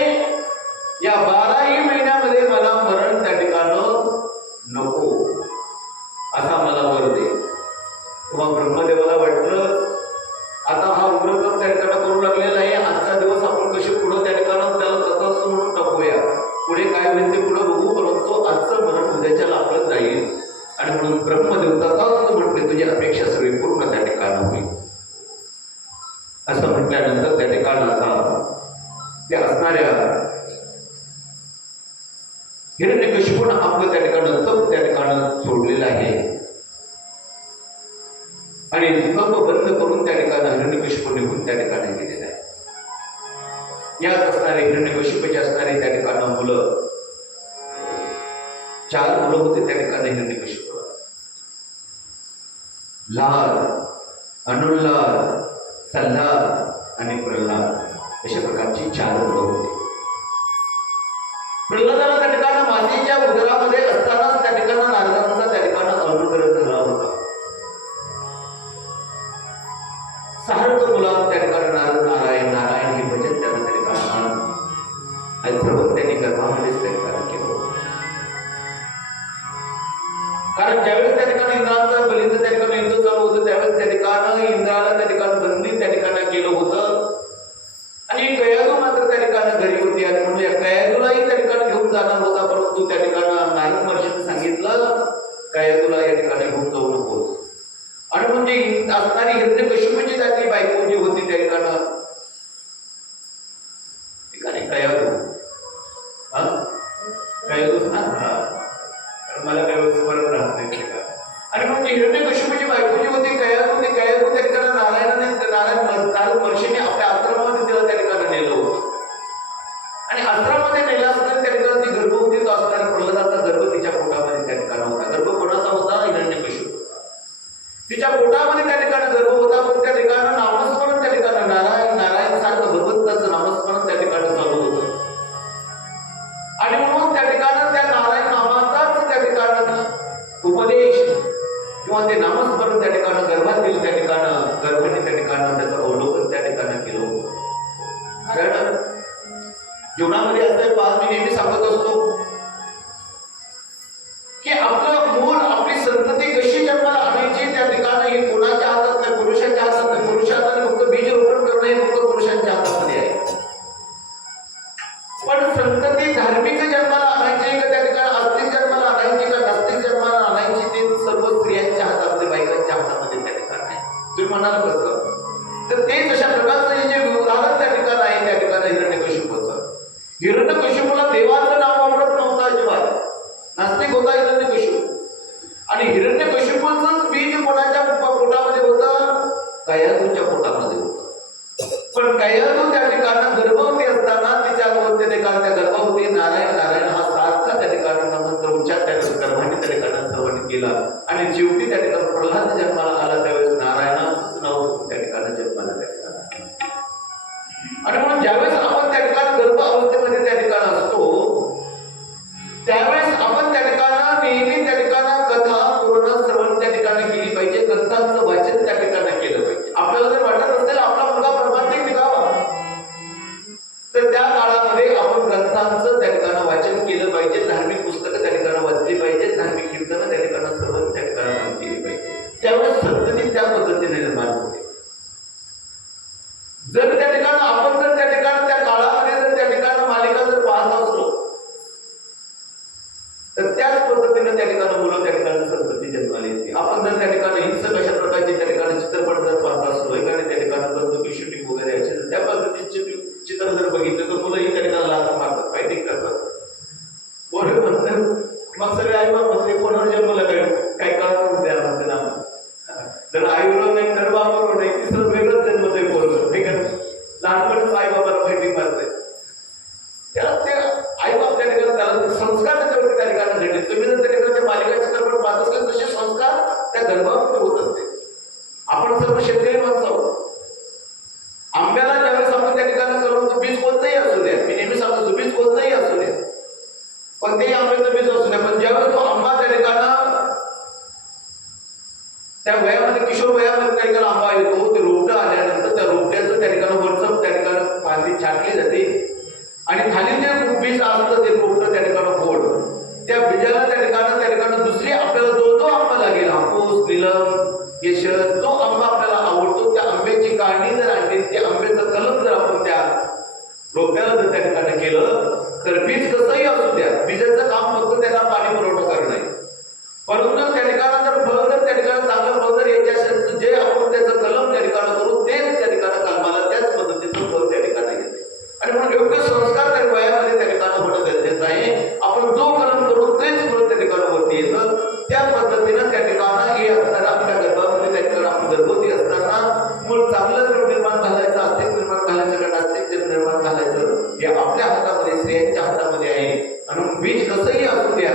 या 12ही महिन्यामध्ये मला मरण त्या ठिकाणी नको असा मला वर दे. तेव्हा ब्रह्मदेवाला वाटलं आता हा उग्रतप त्या ठिकाणी करू लागलेला आहे, आजचा दिवस आपण कसे पुढे त्या ठिकाणी त्याला तथाच म्हणून टाकूया, पुढे काय होईल ते पुढे बघू, परंतु आजचं मरण उद्याच्याला आपलं जाईल. आणि म्हणून ब्रह्मदेव तथाच म्हटले तुझी अपेक्षा सगळी पूर्ण त्या ठिकाणी होईल असं म्हटल्यानंतर त्या ठिकाणी आता त्या असणाऱ्या हिरण्यकशिपूने आपलं त्या ठिकाणी तप त्या ठिकाणी सोडलेलं आहे आणि तप बंद करून त्या ठिकाणी हिरण्यकशिपू निघून त्या ठिकाणी गेलेला आहे. यात असणारे हिरण्यकशिपूचे असणारे त्या ठिकाणी मुलं 4 मुलं होते त्या ठिकाणी हिरण्यकशिपू. लाल, अनुल्लाद, सल्लाद आणि प्रल्हाद अशा प्रकारची 4 मुलं होती. प्रल्हादाला त्या ठिकाणी मातेच्या उदरामध्ये असतानाच त्या ठिकाणी नारदांचा त्या ठिकाणी अनुग्रह झाला होता. सार्थ मुलात त्या ठिकाणी आणि सर्व त्यांनी गर्भामध्येच त्या ठिकाणी केलं होतं. कारण ज्यावेळेस त्या ठिकाणी इंद्राचं बलीचं त्या ठिकाणी युद्ध चालू होतं त्यावेळेस त्या ठिकाणी इंद्राला त्या ठिकाणी बंदी त्या ठिकाणी केलं होतं आणि कयादू मात्र त्या ठिकाणी घरी होती आणि म्हणून या कयादूलाही त्या ठिकाणी घेऊन जाणार होता, परंतु त्या ठिकाणी नारद महर्षीने सांगितलं कयादूला या ठिकाणी घेऊन जाऊ नकोस. आणि म्हणजे असणारी हिरण्यकशिपूची जाती बायको जी होती त्या ठिकाणी कयादू कयादूच ना मला काही स्मरण राहत नाही ठिकाणी. आणि मग हिरण्यकशिपूची बायको जी होती कयादू त्या ठिकाणी नारायण महर्षीने आपल्या आश्रमामध्ये तिला त्या ठिकाणी नेलं होतं आणि आश्रमामध्ये नेलं असताना त्या ठिकाणी ती गर्भवती तो असणारा प्रल्हादाचा गर्भ तिच्या पोटामध्ये त्या ठिकाणी होता. गर्भ कोणाचा होता? हिरण्यकशिपू. तिच्या पोटामध्ये त्या ठिकाणी गर्भ होता, पण त्या ठिकाणी नामस्मरण त्या ठिकाणी नारायण नारायण सारखं भगवंताचं नामस्मरण त्या ठिकाणी चालू होतं आणि म्हणून त्या ठिकाणी त्या नारायण नामाचाच त्या ठिकाणी उपदेश किंवा ते नामस्मरण त्या ठिकाणी गर्भातील त्या ठिकाणी गर्भाने त्या ठिकाणी त्याचं अवलोकन त्या ठिकाणी केलं होतं. कारण जीवनामध्ये असं पाहत मी नेहमी सांगत असतो की आपलं मूळ आपली संतती कशी जन्माला आणायची त्या ठिकाणी हे कोणाच्या हातात नाही, पुरुषाच्या हातात नाही. पुरुषाच्या हातात फक्त बीज रोपण करणं हे फक्त पुरुषांच्या हातामध्ये आहे. पण संतती धार्मिक जन्माला आणायची का त्या ठिकाणी आस्तिक जन्माला आणायची का नास्तिक जन्माला आणायची ते सर्व स्त्रियांच्या हातामध्ये बायकांच्या हातामध्ये त्या ठिकाणी आहे. तुम्ही म्हणाल कसं? तर ते जशा प्रकारचं हे जे उदाहरण त्या ठिकाणी आहे त्या ठिकाणी हिरण्यकशिपूचं. हिरण्यकशिपूला देवाचं नाव आवडत नव्हतं अजिबात, नास्तिक होता हिरण्यकशिपू. आणि हिरण्यकशिपूचंच बीज कोणाच्या पोटामध्ये होतं? कयादूच्या पोटामध्ये होतं. पण कयादू त्या ठिकाणी गर्भवती असताना तिच्या त्या गर्भवती नारायण नारायण हा सारखा त्या ठिकाणी मंत्र उच्चार त्या गर्भाने त्या ठिकाणी श्रवण केला आणि शेवटी त्या ठिकाणी प्रल्हाद जन्माला आला त्यावेळेस नारायणाचंच नाव त्या ठिकाणी जन्माला त्या ठिकाणी. आणि म्हणून ज्यावेळेस आपण त्या ठिकाणी गर्भ अवस्थेमध्ये त्या ठिकाणी असतो त्यावेळेस आपण त्या ठिकाणी नेहमी त्या ठिकाणी कथा पूर्ण श्रवण त्या ठिकाणी केली पाहिजे, ग्रंथांचं वाचन त्या ठिकाणी केलं पाहिजे. आपल्याला जर वाटत असेल आपला मुलगा परमार्थिक निघावा तर त्या काळामध्ये आपण ग्रंथांचं त्या ठिकाणी वाचन केलं पाहिजे, धार्मिक पुस्तकं त्या ठिकाणी वाचली पाहिजे, धार्मिक कीर्तनं त्या ठिकाणी श्रवण त्या ठिकाणी केली पाहिजे. त्यावेळेस संतती त्या पद्धतीने निर्माण होते. जर त्या ठिकाणी आपण जर त्या ठिकाणी त्या काळामध्ये जर त्या ठिकाणी मालिका जर पाहत असलो तर त्याच पद्धतीने त्या ठिकाणी मुलं त्या ठिकाणी संतती जन्माला येते. आपण जर त्या ठिकाणी हिंसक अशा प्रकारचे त्या ठिकाणी चित्रपट जर पाहत असलो एखाद्या त्या ठिकाणी बंदुकी शूटिंग वगैरे असे तर त्या पद्धतीचे चित्र जर बघितलं तर मुलंही त्या ठिकाणी लाथा मारतात, फायटिंग करतात. पोरं म्हणतात मग सगळे आई बाप म्हणते कोणावर जन्मला काय कळत द्या म्हणते ना. जर आईबरोबर नाही तर बाबाबरोबर नाही तिसरं वेगळंच जन्मतंय पोरं. ठीक आहे, लहानपणीच आई बाबाला फायटिंग मारते. त्याला ते आई बाप त्या ठिकाणी त्याला संस्कार त्याच्यावरती त्या ठिकाणी घडले. तुम्ही जर त्या ठिकाणी ते मालिका चित्रपट पाहत असाल तसे संस्कार त्या गर्भामध्ये होत असते. आपण सर्व शेतकरी माणसं आहोत. आंब्याला ज्यावेळेस आपण त्या ठिकाणी करून बीज कोणतंही असू द्या, मी नेहमी सांगतो बीज कोणतंही असू द्या, कोणतेही आंब्याचं बीज असू द्या, पण ज्यावेळेस तो आंबा त्या ठिकाणी त्या वयामध्ये किशोर वयामध्ये त्या ठिकाणी आंबा येतो, ते रोपटं आल्यानंतर त्या रोपट्याचं त्या ठिकाणी वरचं त्या ठिकाणी फांदी छाटली जाते आणि खाली जे बीज असतं ते रोपटं त्या ठिकाणी गोड त्या बीजाला त्या ठिकाणी दुसरी आपल्याला जो आंबा लागेल हापूस नीलम केशर तो आंबा आपल्याला आवडतो त्या आंब्याची काढणी जर आणली त्या आंब्याचं कलम जर आपण त्या रोपट्याला जर त्या ठिकाणी केलं तर बीज कसंही असू द्या, बीजाचं काम फक्त त्याला पाणी पुरवठा करणं आहे. परंतु त्या ठिकाणी जर फळ जर त्या ठिकाणी चांगलं फळ जर यायचे असेल तर जे आपण त्याचं कलम त्या ठिकाणी करू तेच त्या ठिकाणी कलमाला त्याच पद्धतीचं फळ त्या ठिकाणी येते. आणि म्हणून योग्य संस्कार त्या वयामध्ये त्या ठिकाणी होणं गरजेचं आहे. आपण जो कलम करू तेच फळ त्या ठिकाणी वरती येतं. त्या पद्धतीनं त्या ठिकाणी हे असताना आपल्या गर्भामध्ये त्या ठिकाणी आपण गर्भवती असताना मूळ चांगलं निर्माण घालायचं, आस्तिक निर्माण घालायचं का नास्तिक निर्माण घालायचं हे आपल्या हातामध्ये स्त्रियांच्या हातामध्ये आहे. आणि बीज कसंही असू द्या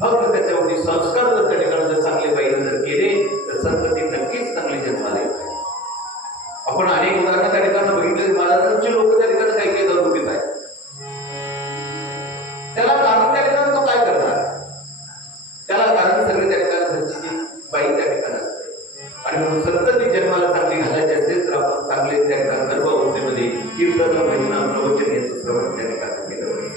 फक्त त्याच्यावरती संस्कार जर त्या ठिकाणी जर चांगले पाहिजे जर केले तर संतती नक्कीच चांगली जन्माला येते. आपण अनेक उदाहरणं त्या ठिकाणी बघितले. महाराजांची लोक त्या ठिकाणी काही काही दारू पित आहेत. त्याला कारण त्या ठिकाणी तो काय करणार? त्याला कारण सगळे त्या ठिकाणी घरची बाई त्या ठिकाणी असते. आणि म्हणून संतती जन्माला चांगली घालायची असेल तर आपण चांगले त्या ठिकाणी गर्भावस्थेमध्ये कीर्तन महिना प्रवचन याचं श्रवण त्या ठिकाणी केलं.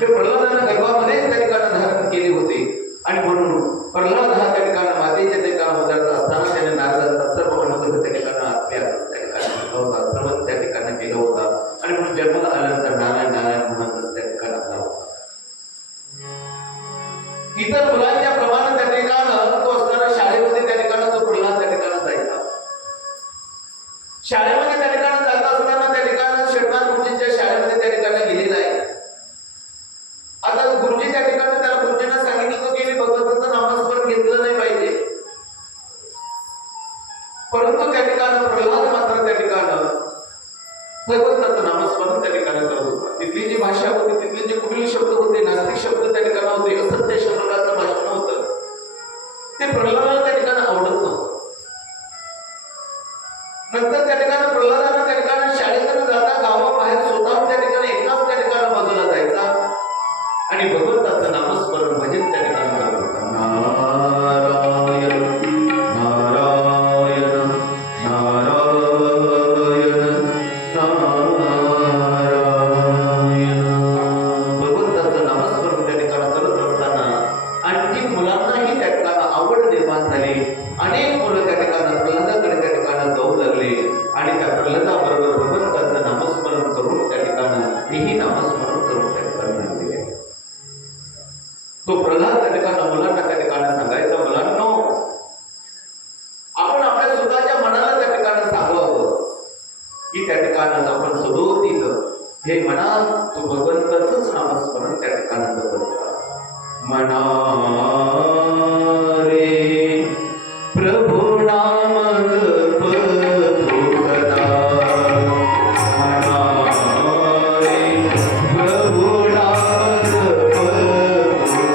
ते प्रल्हादानं गर्भामध्येच त्या ठिकाणी धारण केले होते आणि म्हणून प्रल्हाद हा त्या ठिकाणी मातेच्या ठिकाणी उतरत असताना त्याने नारदांचा सर्व मनोगत त्या ठिकाणी आत्म्या त्या ठिकाणी घेतला होता, सर्व त्या ठिकाणी केलं होता आणि म्हणून जन्माला आल्यानंतर नारायण नारायण म्हणतच त्या ठिकाणी आला होता. इतर मुलांच्या प्रमाणे त्या ठिकाणी तो असताना शाळेमध्ये त्या ठिकाणी तो प्रल्हाद त्या ठिकाणी जायचा. शाळेमध्ये त्या ठिकाणी जात असताना त्या ठिकाणी शेटनाथ गुरुजींच्या शाळेमध्ये त्या ठिकाणी गेलेला आहे. आता गुरुजी त्या ठिकाणी त्याला गुरुजींना सांगितलं होतं की भगवंताचं नामस्मरण घेतलं नाही पाहिजे, परंतु त्या ठिकाणी प्रल्हाद मात्र त्या ठिकाणी भगवंताचं नामस्मरण त्या ठिकाणी करत होता. तिथली जी भाषा होती, तिथले जे कुटिल शब्द होते, नास्तिक शब्द त्या ठिकाणी होते, असत्य शब्दाचं भाषण होतं, ते प्रल्हादाला त्या ठिकाणी आवडत नव्हतं. नंतर त्या ठिकाणी प्रल्हादाला त्या ठिकाणी शाळेतून जाता गावाबाहेर स्वतःहून त्या ठिकाणी एकाच त्या ठिकाणी बाजूला जायचा आणि भगवंताचं नामस्मरण भजन त्या ठिकाणी करत होता. नारायण नारायण नारायण भगवंताचं नामस्मरण त्या ठिकाणी करत असताना आणखी मुलांनाही त्या ठिकाणी आवड निर्माण झाली. अनेक मुलं त्या ठिकाणी प्रल्हादाकडे त्या ठिकाणी जाऊ लागले आणि त्या प्रल्हादाबरोबर भगवंताचं नामस्मरण करून त्या ठिकाणी हेही नामस्मरण करून त्या ठिकाणी लागले. तो प्रल्हाद त्या ठिकाणी मुलांना त्या ठिकाणी सांगायचा, मुलांनो आपण आपल्या स्वतःच्या मनाला त्या ठिकाणी सांगावं की त्या ठिकाणी आपण सदोदित हे म्हणा तू भगवंताचंच नामस्मरण त्या ठिकाणी करत म्हणा रे प्रभु नाम जपतो सदा, म्हणा रे प्रभु नाम जपतो सदा,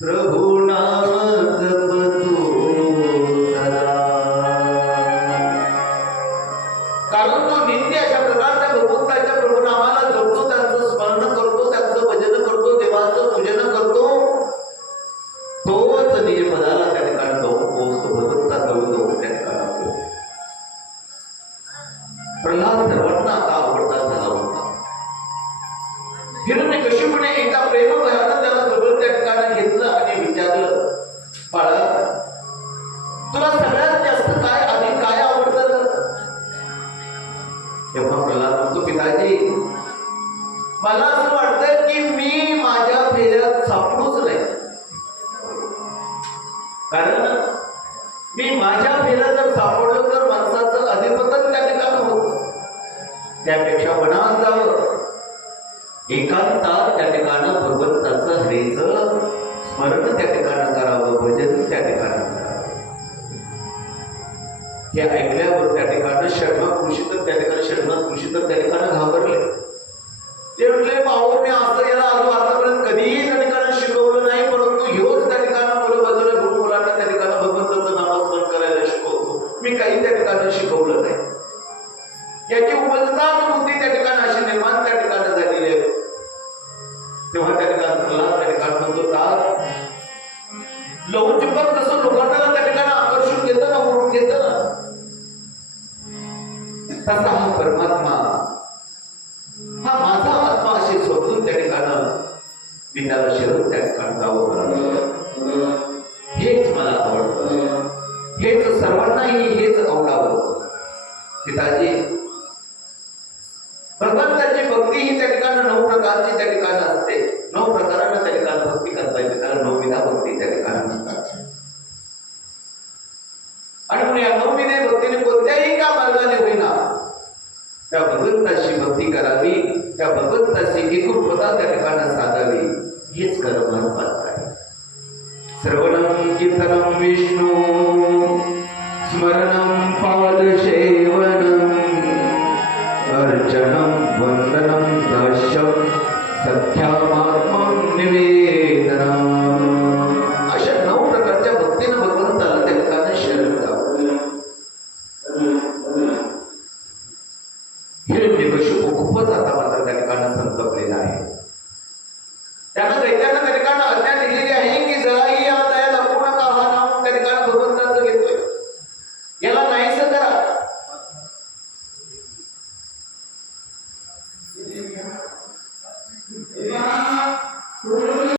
प्रभु नाम जपतो सदा. कारण तो नित्य अशा प्रकारच्या भगवंताच्या प्रभुनामाला जपतो, त्यांचं स्मरण करतो, त्यांचं भजन करतो, देवाचं पूजन करतो, तोच निजपदाला त्या ठिकाणी जाऊन पोहोचतो, भगवंता जाऊन त्या ठिकाणी. प्रल्हाद सर्वांना आता आवडता झाला होता. हिरण्यकशिपूने एकदा प्रेमभरानं त्याला जवळ त्या ठिकाणी घेतलं आणि विचारलं, बाळा तुला सगळ्यात जास्त काय आधी काय आवडतं? तेव्हा प्रल्हाद म्हणतो, पिताजी मला असं वाटतं की मी माझ्या फेऱ्यात सापडूच नाही, कारण मी माझ्या फेऱ्यात जर सापडलो तर माणसाचं अधिपतन त्या ठिकाणी होतं. त्यापेक्षा वनात जावं, एकांतात त्या ठिकाणी भगवंताचं हरीचं स्मरण त्या ठिकाणी करावं, भजन त्या ठिकाणी करावं. हे ऐकल्यावर त्या ठिकाणी शर्मा ऋषी तर त्या ठिकाणी घाबरले. ते म्हटले, भाऊ मी असं याला आलो आतापर्यंत कधीही त्या ठिकाणी शिकवलं नाही, परंतु ह्योच त्या ठिकाणी मुलं बाजूला घेऊन मुलांना त्या ठिकाणी भगवंताचं नामस्मरण करायला शिकवतो. मी काही त्या ठिकाणी शिकवलं नाही. याची उपजताच बुद्धी त्या ठिकाणी अशी निर्माण त्या ठिकाणी झालेली आहे. तेव्हा त्या ठिकाणी प्रल्हाद त्या ठिकाणी म्हणतो, लहू चुंबक जसं लोखंडाला त्या ठिकाणी आकर्षून घेतं ना, ओढून घेतं ना, तसा हा परमात्मा, हा माझा आत्मा असे स्वतून त्या ठिकाणी मी त्याला शरण त्या ठिकाणी जावं मला, हेच मला आवडतं, हेच सर्वांनाही हेच आवडावं. पिताजी, भगवंताची भक्ती ही त्या ठिकाणी 9 प्रकारची त्या ठिकाणी असते. 9 प्रकारांना त्या ठिकाणी भक्ती करता येते, त्याला 9विधा भक्ती त्या ठिकाणी म्हणतात. आणि म्हणून या 9विधे भक्तीने कोणत्याही का मार्गाने होईना त्या भगवंताची भक्ती करावी, त्या भगवंताची एकरूपता त्या ठिकाणी साधावी, हेच खरं महत्वाचं आहे. श्रवणं कीर्तनं विष्णू स्मरणं पादसेवनं अर्चनं वंदनं दास्यं सत्यात्मं निवेदनम्. अशा 9 प्रकारच्या भक्तीनं भगवंताला त्या ठिकाणी शरण जावं. हिरण्यकशिपू खूपच आता मात्र त्या ठिकाणी संतपलेला आहे. त्यानं दैत्यानं त्या ठिकाणी आज्ञा दिलेली आहे की जराही याला दया दाखवू नका, हा नाम त्या ठिकाणी भगवंताचं घेतोय, याला नाहीसं करा.